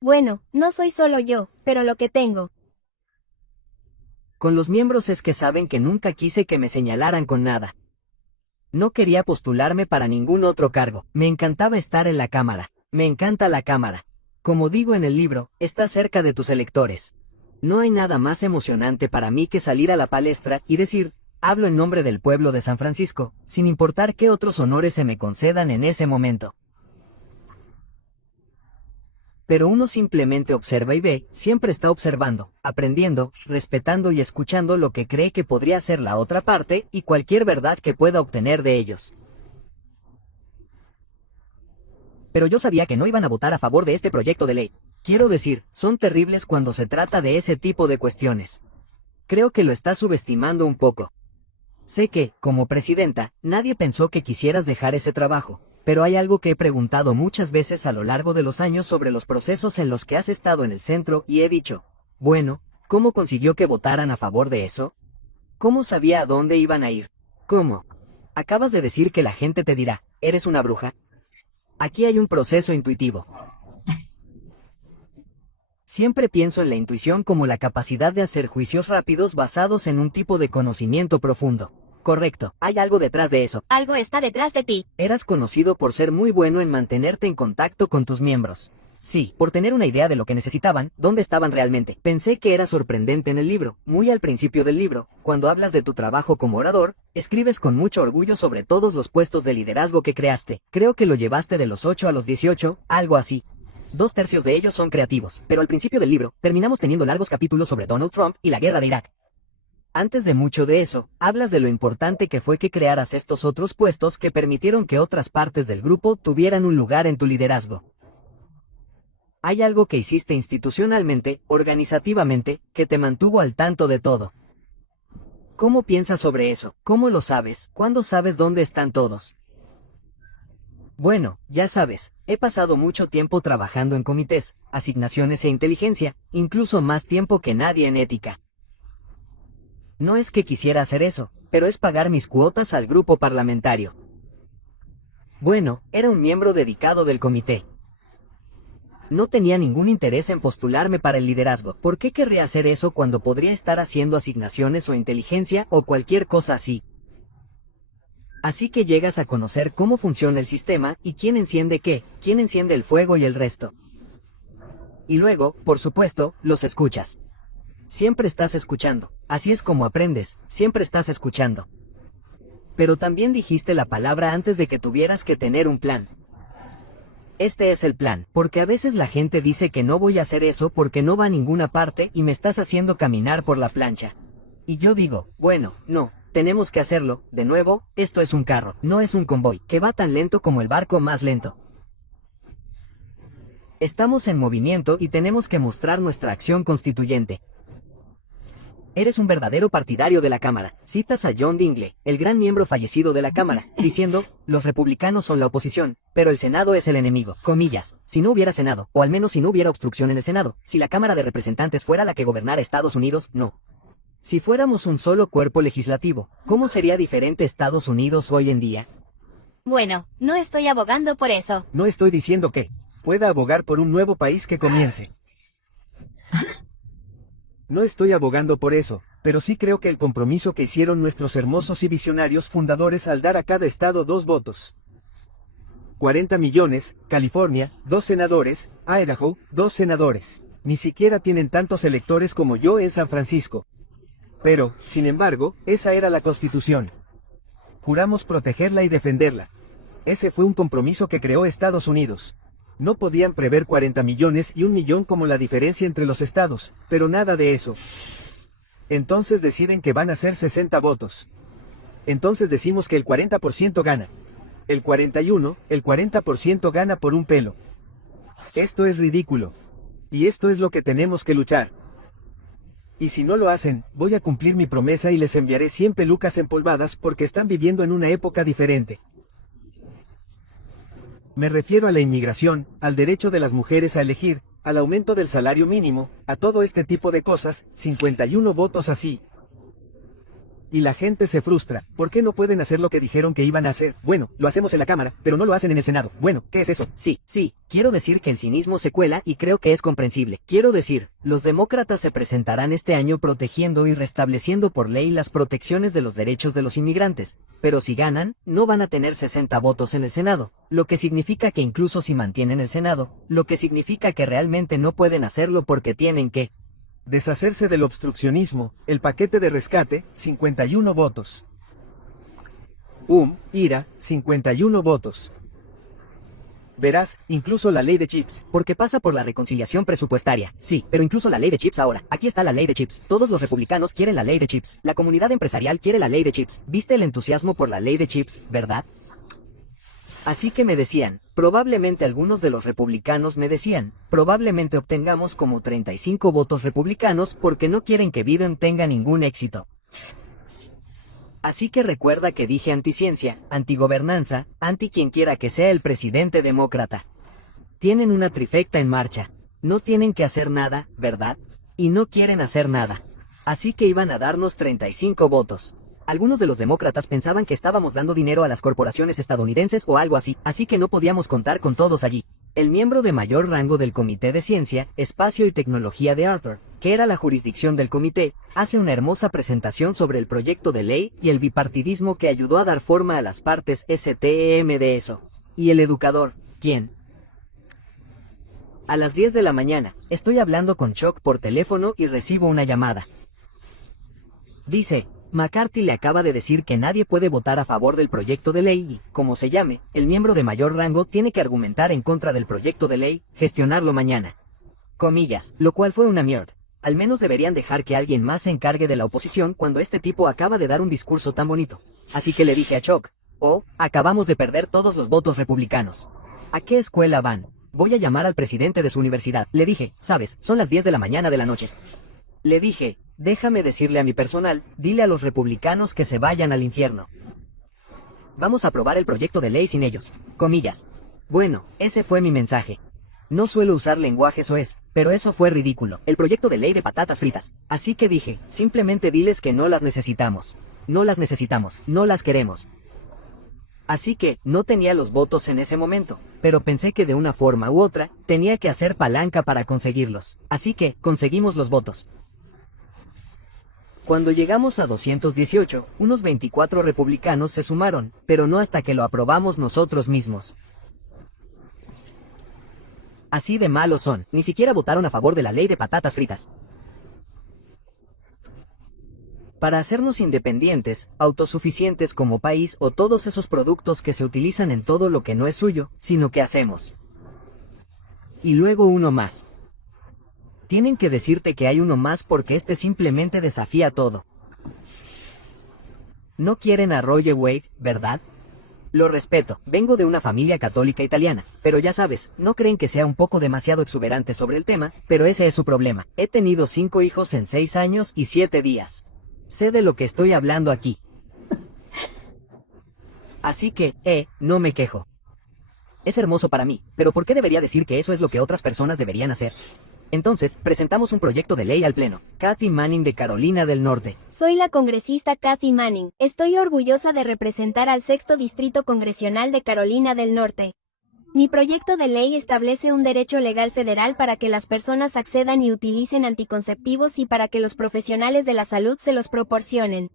Bueno, no soy solo yo, pero lo que tengo. Con los miembros es que saben que nunca quise que me señalaran con nada. No quería postularme para ningún otro cargo. Me encantaba estar en la Cámara. Me encanta la Cámara. Como digo en el libro, estás cerca de tus electores. No hay nada más emocionante para mí que salir a la palestra y decir, hablo en nombre del pueblo de San Francisco, sin importar qué otros honores se me concedan en ese momento. Pero uno simplemente observa y ve, siempre está observando, aprendiendo, respetando y escuchando lo que cree que podría ser la otra parte y cualquier verdad que pueda obtener de ellos. Pero yo sabía que no iban a votar a favor de este proyecto de ley. Quiero decir, son terribles cuando se trata de ese tipo de cuestiones. Creo que lo estás subestimando un poco. Sé que, como presidenta, nadie pensó que quisieras dejar ese trabajo. Pero hay algo que he preguntado muchas veces a lo largo de los años sobre los procesos en los que has estado en el centro y he dicho, bueno, ¿cómo consiguió que votaran a favor de eso? ¿Cómo sabía a dónde iban a ir? ¿Cómo? Acabas de decir que la gente te dirá, ¿eres una bruja? Aquí hay un proceso intuitivo. Siempre pienso en la intuición como la capacidad de hacer juicios rápidos basados en un tipo de conocimiento profundo. Correcto, hay algo detrás de eso. Algo está detrás de ti. Eras conocido por ser muy bueno en mantenerte en contacto con tus miembros. Sí, por tener una idea de lo que necesitaban, dónde estaban realmente. Pensé que era sorprendente en el libro, muy al principio del libro, cuando hablas de tu trabajo como orador, escribes con mucho orgullo sobre todos los puestos de liderazgo que creaste. Creo que lo llevaste de los 8 a los 18, algo así. 2/3 de ellos son creativos, pero al principio del libro, terminamos teniendo largos capítulos sobre Donald Trump y la guerra de Irak. Antes de mucho de eso, hablas de lo importante que fue que crearas estos otros puestos que permitieron que otras partes del grupo tuvieran un lugar en tu liderazgo. Hay algo que hiciste institucionalmente, organizativamente, que te mantuvo al tanto de todo. ¿Cómo piensas sobre eso? ¿Cómo lo sabes? ¿Cuándo sabes dónde están todos? Bueno, ya sabes, he pasado mucho tiempo trabajando en comités, asignaciones e inteligencia, incluso más tiempo que nadie en ética. No es que quisiera hacer eso, pero es pagar mis cuotas al grupo parlamentario. Bueno, era un miembro dedicado del comité. No tenía ningún interés en postularme para el liderazgo. ¿Por qué querría hacer eso cuando podría estar haciendo asignaciones o inteligencia o cualquier cosa así? Así que llegas a conocer cómo funciona el sistema y quién enciende qué, quién enciende el fuego y el resto. Y luego, por supuesto, los escuchas. Siempre estás escuchando. Así es como aprendes, siempre estás escuchando. Pero también dijiste la palabra antes de que tuvieras que tener un plan. Este es el plan, porque a veces la gente dice que no voy a hacer eso porque no va a ninguna parte y me estás haciendo caminar por la plancha. Y yo digo, bueno, no, tenemos que hacerlo, de nuevo, esto es un carro, no es un convoy, que va tan lento como el barco más lento. Estamos en movimiento y tenemos que mostrar nuestra acción constituyente. Eres un verdadero partidario de la Cámara. Citas a John Dingley, el gran miembro fallecido de la Cámara, diciendo, los republicanos son la oposición, pero el Senado es el enemigo. Comillas, si no hubiera Senado, o al menos si no hubiera obstrucción en el Senado, si la Cámara de Representantes fuera la que gobernara Estados Unidos, no. Si fuéramos un solo cuerpo legislativo, ¿cómo sería diferente Estados Unidos hoy en día? Bueno, no estoy abogando por eso. No estoy diciendo que pueda abogar por un nuevo país que comience. No estoy abogando por eso, pero sí creo que el compromiso que hicieron nuestros hermosos y visionarios fundadores al dar a cada estado 2 votos. 40 millones, California, 2 senadores, Idaho, 2 senadores. Ni siquiera tienen tantos electores como yo en San Francisco. Pero, sin embargo, esa era la Constitución. Juramos protegerla y defenderla. Ese fue un compromiso que creó Estados Unidos. No podían prever 40 millones y 1 millón como la diferencia entre los estados, pero nada de eso. Entonces deciden que van a ser 60 votos. Entonces decimos que el 40% gana. El 40% gana por un pelo. Esto es ridículo. Y esto es lo que tenemos que luchar. Y si no lo hacen, voy a cumplir mi promesa y les enviaré 100 pelucas empolvadas porque están viviendo en una época diferente. Me refiero a la inmigración, al derecho de las mujeres a elegir, al aumento del salario mínimo, a todo este tipo de cosas, 51 votos así. Y la gente se frustra. ¿Por qué no pueden hacer lo que dijeron que iban a hacer? Bueno, lo hacemos en la Cámara, pero no lo hacen en el Senado. Bueno, ¿qué es eso? Sí, quiero decir que el cinismo se cuela y creo que es comprensible. Quiero decir, los demócratas se presentarán este año protegiendo y restableciendo por ley las protecciones de los derechos de los inmigrantes, pero si ganan, no van a tener 60 votos en el Senado, lo que significa que incluso si mantienen el Senado, lo que significa que realmente no pueden hacerlo porque tienen que deshacerse del obstruccionismo, el paquete de rescate, 51 votos. IRA, 51 votos. Verás, incluso la ley de chips. porque pasa por la reconciliación presupuestaria. Sí, pero incluso la ley de chips ahora. Aquí está la ley de chips. Todos los republicanos quieren la ley de chips. La comunidad empresarial quiere la ley de chips. ¿Viste el entusiasmo por la ley de chips, verdad? Así que me decían, probablemente algunos de los republicanos me decían, probablemente obtengamos como 35 votos republicanos porque no quieren que Biden tenga ningún éxito. Así que recuerda que dije anticiencia, antigobernanza, anti quien quiera que sea el presidente demócrata. Tienen una trifecta en marcha. No tienen que hacer nada, ¿verdad? Y no quieren hacer nada. Así que iban a darnos 35 votos. Algunos de los demócratas pensaban que estábamos dando dinero a las corporaciones estadounidenses o algo así que no podíamos contar con todos allí. El miembro de mayor rango del Comité de Ciencia, Espacio y Tecnología de Arthur, que era la jurisdicción del comité, hace una hermosa presentación sobre el proyecto de ley y el bipartidismo que ayudó a dar forma a las partes STEM de eso. Y el educador, ¿quién? A las 10 de la mañana, estoy hablando con Chuck por teléfono y recibo una llamada. Dice, McCarthy le acaba de decir que nadie puede votar a favor del proyecto de ley y, como se llame, el miembro de mayor rango tiene que argumentar en contra del proyecto de ley, gestionarlo mañana. Comillas, lo cual fue una mierda. Al menos deberían dejar que alguien más se encargue de la oposición cuando este tipo acaba de dar un discurso tan bonito. Así que le dije a Chuck, acabamos de perder todos los votos republicanos. ¿A qué escuela van? Voy a llamar al presidente de su universidad. Le dije, sabes, son las 10 de la mañana de la noche. Le dije, déjame decirle a mi personal, dile a los republicanos que se vayan al infierno. Vamos a aprobar el proyecto de ley sin ellos. Comillas. Bueno, ese fue mi mensaje. No suelo usar lenguaje soez, pero eso fue ridículo. El proyecto de ley de patatas fritas. Así que dije, simplemente diles que no las necesitamos. No las necesitamos, no las queremos. Así que, no tenía los votos en ese momento, pero pensé que de una forma u otra, tenía que hacer palanca para conseguirlos. Así que, conseguimos los votos. Cuando llegamos a 218, unos 24 republicanos se sumaron, pero no hasta que lo aprobamos nosotros mismos. Así de malos son, ni siquiera votaron a favor de la ley de patatas fritas. Para hacernos independientes, autosuficientes como país o todos esos productos que se utilizan en todo lo que no es suyo, sino que hacemos. Y luego uno más. Tienen que decirte que hay uno más porque este simplemente desafía todo. No quieren a Roe Wade, ¿verdad? Lo respeto, vengo de una familia católica italiana, pero ya sabes, no creen que sea un poco demasiado exuberante sobre el tema, pero ese es su problema. He tenido 5 hijos en 6 años y 7 días. Sé de lo que estoy hablando aquí. Así que, no me quejo. Es hermoso para mí, pero ¿por qué debería decir que eso es lo que otras personas deberían hacer? Entonces, presentamos un proyecto de ley al Pleno. Kathy Manning de Carolina del Norte. Soy la congresista Kathy Manning. Estoy orgullosa de representar al 6º Distrito Congresional de Carolina del Norte. Mi proyecto de ley establece un derecho legal federal para que las personas accedan y utilicen anticonceptivos y para que los profesionales de la salud se los proporcionen.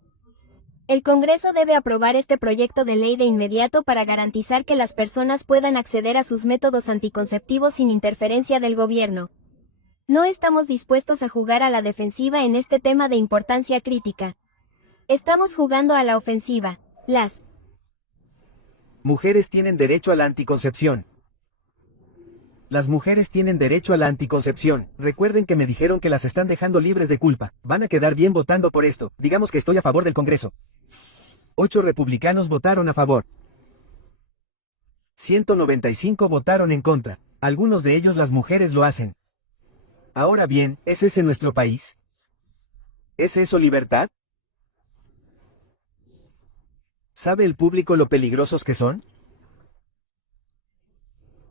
El Congreso debe aprobar este proyecto de ley de inmediato para garantizar que las personas puedan acceder a sus métodos anticonceptivos sin interferencia del gobierno. No estamos dispuestos a jugar a la defensiva en este tema de importancia crítica. Estamos jugando a la ofensiva. Las mujeres tienen derecho a la anticoncepción. Las mujeres tienen derecho a la anticoncepción. Recuerden que me dijeron que las están dejando libres de culpa. Van a quedar bien votando por esto. Digamos que estoy a favor del Congreso. 8 republicanos votaron a favor. 195 votaron en contra. Algunos de ellos las mujeres lo hacen. Ahora bien, ¿es ese nuestro país? ¿Es eso libertad? ¿Sabe el público lo peligrosos que son?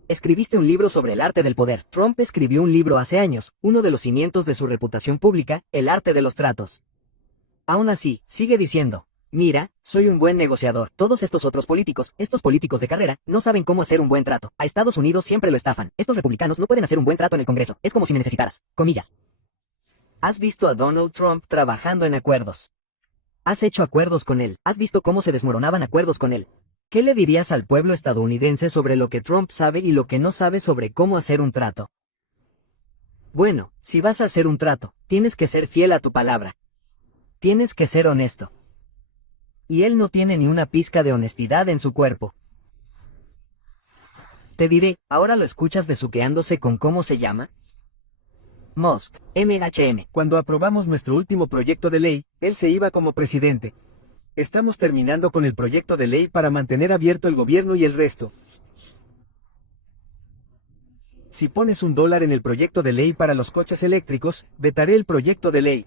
Escribiste un libro sobre el arte del poder. Trump escribió un libro hace años, uno de los cimientos de su reputación pública, El arte de los tratos. Aún así, sigue diciendo, mira, soy un buen negociador. Todos estos otros políticos, estos políticos de carrera, no saben cómo hacer un buen trato. A Estados Unidos siempre lo estafan. Estos republicanos no pueden hacer un buen trato en el Congreso. Es como si me necesitaras. Comillas. ¿Has visto a Donald Trump trabajando en acuerdos? ¿Has hecho acuerdos con él? ¿Has visto cómo se desmoronaban acuerdos con él? ¿Qué le dirías al pueblo estadounidense sobre lo que Trump sabe y lo que no sabe sobre cómo hacer un trato? Bueno, si vas a hacer un trato, tienes que ser fiel a tu palabra. Tienes que ser honesto. Y él no tiene ni una pizca de honestidad en su cuerpo. Te diré, ahora lo escuchas besuqueándose con ¿cómo se llama? Musk, MHM. Cuando aprobamos nuestro último proyecto de ley, él se iba como presidente. Estamos terminando con el proyecto de ley para mantener abierto el gobierno y el resto. Si pones $1 en el proyecto de ley para los coches eléctricos, vetaré el proyecto de ley.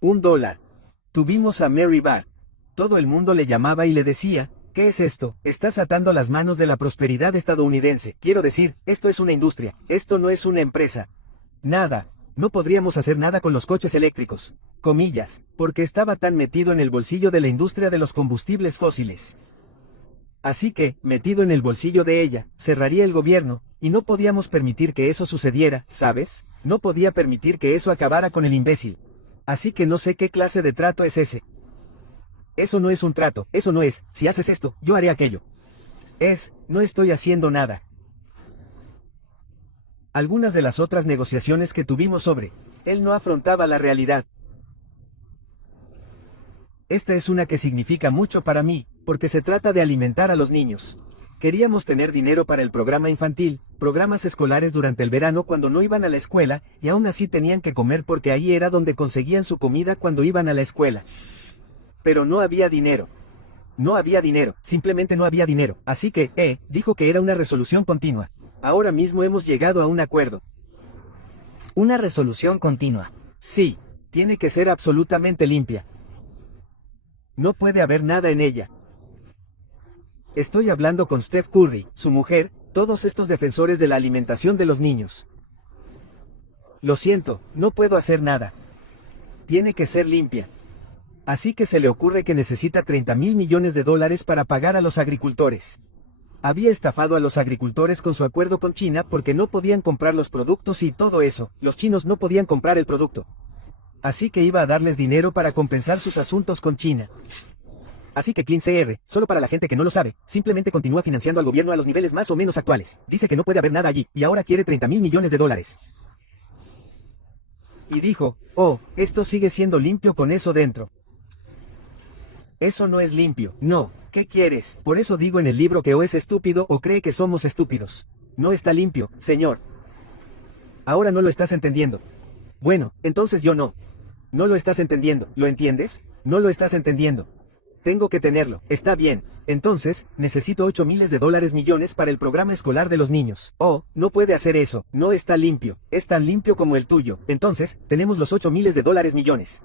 $1. Tuvimos a Mary Barr. Todo el mundo le llamaba y le decía, ¿qué es esto? Estás atando las manos de la prosperidad estadounidense. Quiero decir, esto es una industria, esto no es una empresa. Nada. No podríamos hacer nada con los coches eléctricos. Comillas, porque estaba tan metido en el bolsillo de la industria de los combustibles fósiles. Así que, metido en el bolsillo de ella, cerraría el gobierno, y no podíamos permitir que eso sucediera, ¿sabes? No podía permitir que eso acabara con el imbécil. Así que no sé qué clase de trato es ese. Eso no es un trato, eso no es, si haces esto, yo haré aquello. No estoy haciendo nada. Algunas de las otras negociaciones que tuvimos sobre, él no afrontaba la realidad. Esta es una que significa mucho para mí, porque se trata de alimentar a los niños. Queríamos tener dinero para el programa infantil, programas escolares durante el verano cuando no iban a la escuela, y aún así tenían que comer porque ahí era donde conseguían su comida cuando iban a la escuela. Pero no había dinero. No había dinero, simplemente no había dinero. Así que, dijo que era una resolución continua. Ahora mismo hemos llegado a un acuerdo. Una resolución continua. Sí, tiene que ser absolutamente limpia. No puede haber nada en ella. Estoy hablando con Steph Curry, su mujer, todos estos defensores de la alimentación de los niños. Lo siento, no puedo hacer nada. Tiene que ser limpia. Así que se le ocurre que necesita $30,000 millones para pagar a los agricultores. Había estafado a los agricultores con su acuerdo con China porque no podían comprar los productos y todo eso, los chinos no podían comprar el producto. Así que iba a darles dinero para compensar sus asuntos con China. Así que Clean CR, solo para la gente que no lo sabe, simplemente continúa financiando al gobierno a los niveles más o menos actuales. Dice que no puede haber nada allí, y ahora quiere $30,000 millones. Y dijo, esto sigue siendo limpio con eso dentro. Eso no es limpio, no. ¿Qué quieres? Por eso digo en el libro que o es estúpido o cree que somos estúpidos. No está limpio, señor. Ahora no lo estás entendiendo. Bueno, entonces yo no. No lo estás entendiendo, ¿lo entiendes? No lo estás entendiendo. Tengo que tenerlo, está bien. Entonces, necesito $8,000 millones para el programa escolar de los niños. No puede hacer eso, no está limpio. Es tan limpio como el tuyo. Entonces, tenemos los $8,000 millones.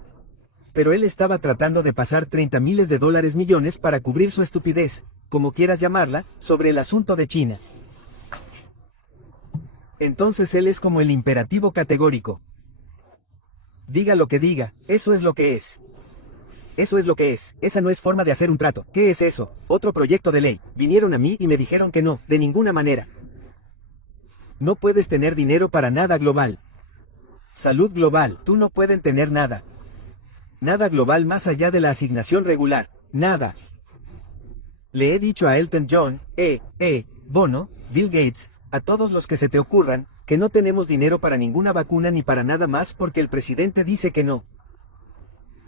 Pero él estaba tratando de pasar $30,000 millones para cubrir su estupidez, como quieras llamarla, sobre el asunto de China. Entonces él es como el imperativo categórico. Diga lo que diga, eso es lo que es. Eso es lo que es, esa no es forma de hacer un trato. ¿Qué es eso? Otro proyecto de ley. Vinieron a mí y me dijeron que no, de ninguna manera. No puedes tener dinero para nada global. Salud global, tú no pueden tener nada. Nada global más allá de la asignación regular, nada. Le he dicho a Elton John, Bono, Bill Gates, a todos los que se te ocurran, que no tenemos dinero para ninguna vacuna ni para nada más porque el presidente dice que no.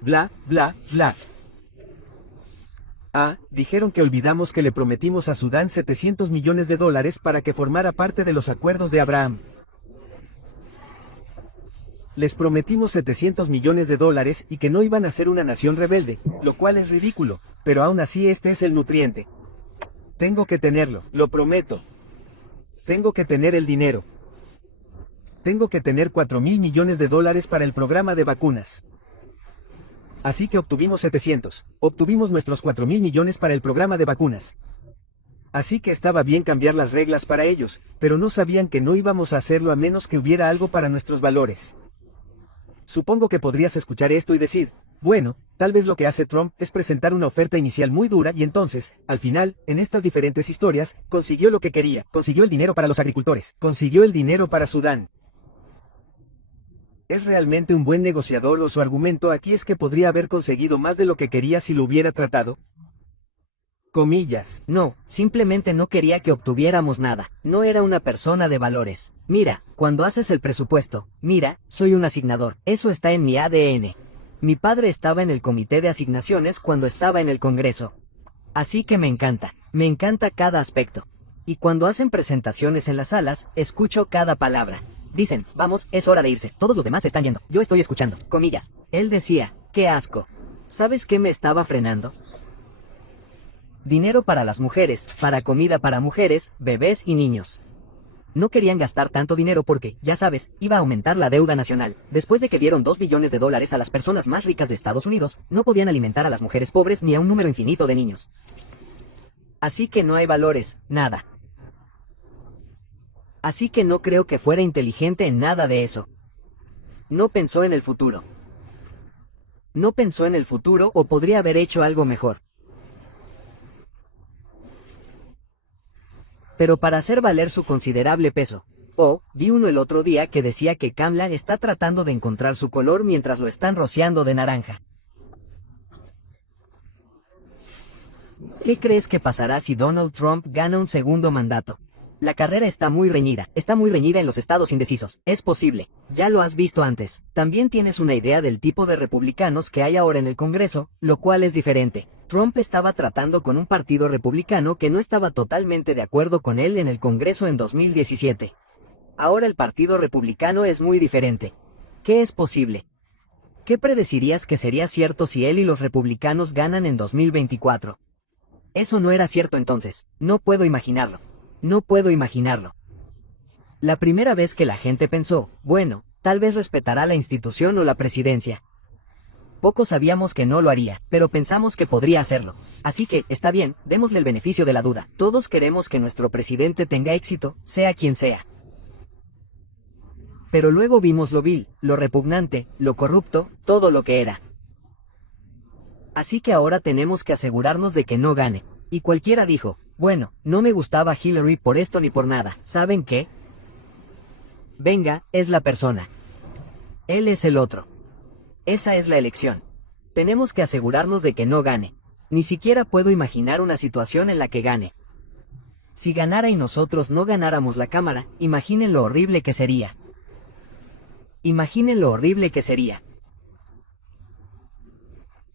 Bla, bla, bla. Dijeron que olvidamos que le prometimos a Sudán $700 millones para que formara parte de los acuerdos de Abraham. Les prometimos $700 millones y que no iban a ser una nación rebelde, lo cual es ridículo, pero aún así este es el nutriente. Tengo que tenerlo, lo prometo. Tengo que tener el dinero. Tengo que tener $4,000 millones para el programa de vacunas. Así que obtuvimos 700. Obtuvimos nuestros $4,000 millones para el programa de vacunas. Así que estaba bien cambiar las reglas para ellos, pero no sabían que no íbamos a hacerlo a menos que hubiera algo para nuestros valores. Supongo que podrías escuchar esto y decir, bueno, tal vez lo que hace Trump es presentar una oferta inicial muy dura y entonces, al final, en estas diferentes historias, consiguió lo que quería, consiguió el dinero para los agricultores, consiguió el dinero para Sudán. ¿Es realmente un buen negociador o su argumento aquí es que podría haber conseguido más de lo que quería si lo hubiera tratado? Comillas. No, simplemente no quería que obtuviéramos nada. No era una persona de valores. Mira, cuando haces el presupuesto, mira, soy un asignador. Eso está en mi ADN. Mi padre estaba en el comité de asignaciones cuando estaba en el Congreso. Así que me encanta cada aspecto. Y cuando hacen presentaciones en las salas, escucho cada palabra. Dicen, vamos, es hora de irse. Todos los demás se están yendo. Yo estoy escuchando. Comillas. Él decía, qué asco. ¿Sabes qué me estaba frenando? Dinero para las mujeres, para comida para mujeres, bebés y niños. No querían gastar tanto dinero porque, ya sabes, iba a aumentar la deuda nacional. Después de que dieron $2 billones a las personas más ricas de Estados Unidos, no podían alimentar a las mujeres pobres ni a un número infinito de niños. Así que no hay valores, nada. Así que no creo que fuera inteligente en nada de eso. No pensó en el futuro. No pensó en el futuro o podría haber hecho algo mejor. Pero para hacer valer su considerable peso. Vi uno el otro día que decía que Kamala está tratando de encontrar su color mientras lo están rociando de naranja. ¿Qué crees que pasará si Donald Trump gana un segundo mandato? La carrera está muy reñida en los estados indecisos. Es posible, ya lo has visto antes. También tienes una idea del tipo de republicanos que hay ahora en el Congreso, lo cual es diferente. Trump estaba tratando con un partido republicano que no estaba totalmente de acuerdo con él en el Congreso en 2017. Ahora el partido republicano es muy diferente. ¿Qué es posible? ¿Qué predecirías que sería cierto si él y los republicanos ganan en 2024? Eso no era cierto entonces. No puedo imaginarlo. No puedo imaginarlo. La primera vez que la gente pensó, bueno, tal vez respetará la institución o la presidencia. Pocos sabíamos que no lo haría, pero pensamos que podría hacerlo. Así que, está bien, démosle el beneficio de la duda. Todos queremos que nuestro presidente tenga éxito, sea quien sea. Pero luego vimos lo vil, lo repugnante, lo corrupto, todo lo que era. Así que ahora tenemos que asegurarnos de que no gane. Y cualquiera dijo, bueno, no me gustaba Hillary por esto ni por nada. ¿Saben qué? Venga, es la persona. Él es el otro. Esa es la elección. Tenemos que asegurarnos de que no gane. Ni siquiera puedo imaginar una situación en la que gane. Si ganara y nosotros no ganáramos la Cámara, imaginen lo horrible que sería. Imaginen lo horrible que sería.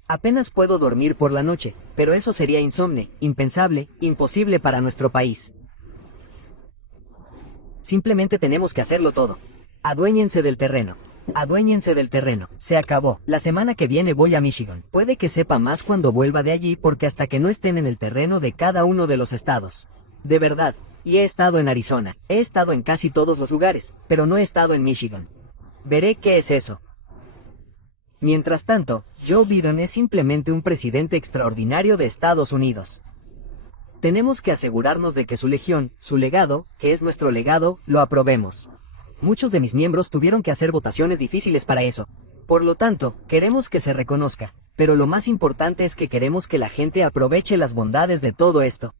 Apenas puedo dormir por la noche, pero eso sería insomne, impensable, imposible para nuestro país. Simplemente tenemos que hacerlo todo. Aduéñense del terreno. Aduéñense del terreno. Se acabó. La semana que viene voy a Michigan. Puede que sepa más cuando vuelva de allí porque hasta que no estén en el terreno de cada uno de los estados. De verdad. Y he estado en Arizona. He estado en casi todos los lugares, pero no he estado en Michigan. Veré qué es eso. Mientras tanto, Joe Biden es simplemente un presidente extraordinario de Estados Unidos. Tenemos que asegurarnos de que su legión, su legado, que es nuestro legado, lo aprobemos. Muchos de mis miembros tuvieron que hacer votaciones difíciles para eso. Por lo tanto, queremos que se reconozca, pero lo más importante es que queremos que la gente aproveche las bondades de todo esto.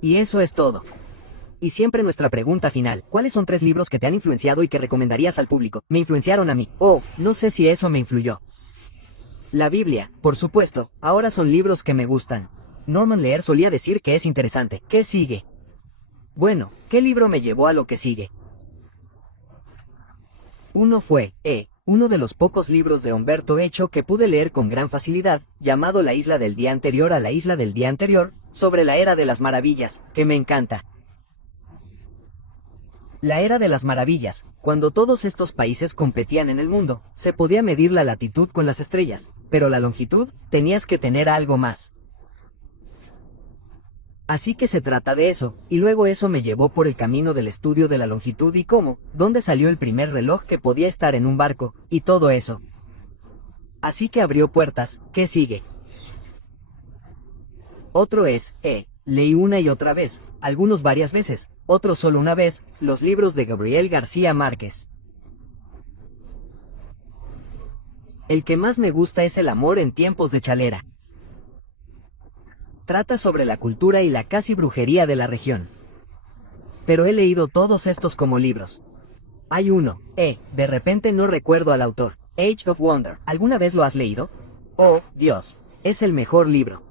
Y eso es todo. Y siempre nuestra pregunta final, ¿cuáles son 3 libros que te han influenciado y que recomendarías al público? Me influenciaron a mí. No sé si eso me influyó. La Biblia, por supuesto, ahora son libros que me gustan. Norman Lear solía decir que es interesante. ¿Qué sigue? Bueno, ¿qué libro me llevó a lo que sigue? Uno fue, uno de los pocos libros de Humberto Eco que pude leer con gran facilidad, llamado La isla del día anterior a la isla del día anterior, sobre la era de las maravillas, que me encanta. La era de las maravillas, cuando todos estos países competían en el mundo, se podía medir la latitud con las estrellas, pero la longitud, tenías que tener algo más. Así que se trata de eso, y luego eso me llevó por el camino del estudio de la longitud y cómo, dónde salió el primer reloj que podía estar en un barco, y todo eso. Así que abrió puertas. ¿Qué sigue? Otro es, leí una y otra vez, algunos varias veces, otros solo una vez, los libros de Gabriel García Márquez. El que más me gusta es El amor en tiempos de chalera. Trata sobre la cultura y la casi brujería de la región. Pero he leído todos estos como libros. Hay uno, de repente no recuerdo al autor, Age of Wonder. ¿Alguna vez lo has leído? Oh, Dios, es el mejor libro.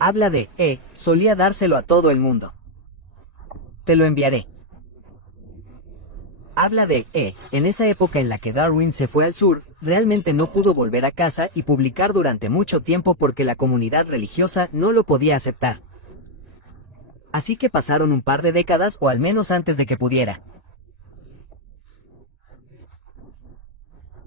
Habla de, solía dárselo a todo el mundo. Te lo enviaré. Habla de, en esa época en la que Darwin se fue al sur, realmente no pudo volver a casa y publicar durante mucho tiempo porque la comunidad religiosa no lo podía aceptar. Así que pasaron un par de décadas o al menos antes de que pudiera.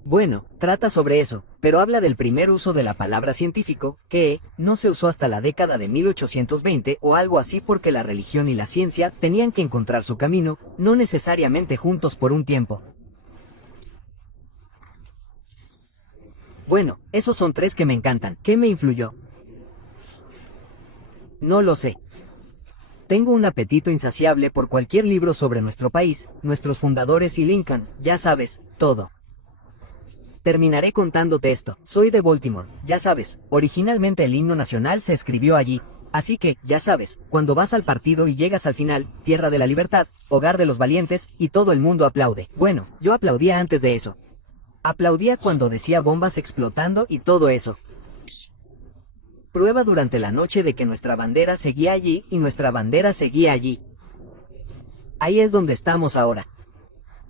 Bueno, trata sobre eso, pero habla del primer uso de la palabra científico, que no se usó hasta la década de 1820 o algo así porque la religión y la ciencia tenían que encontrar su camino, no necesariamente juntos por un tiempo. Bueno, esos son 3 que me encantan. ¿Qué me influyó? No lo sé. Tengo un apetito insaciable por cualquier libro sobre nuestro país, nuestros fundadores y Lincoln, ya sabes, todo. Terminaré contándote esto. Soy de Baltimore, ya sabes, originalmente el himno nacional se escribió allí. Así que, ya sabes, cuando vas al partido y llegas al final, tierra de la libertad, hogar de los valientes, y todo el mundo aplaude. Bueno, yo aplaudía antes de eso. Aplaudía cuando decía bombas explotando y todo eso. Prueba durante la noche de que nuestra bandera seguía allí y nuestra bandera seguía allí. Ahí es donde estamos ahora.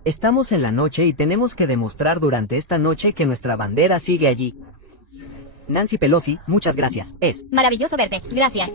Estamos en la noche y tenemos que demostrar durante esta noche que nuestra bandera sigue allí. Nancy Pelosi, muchas gracias. Es maravilloso verte. Gracias.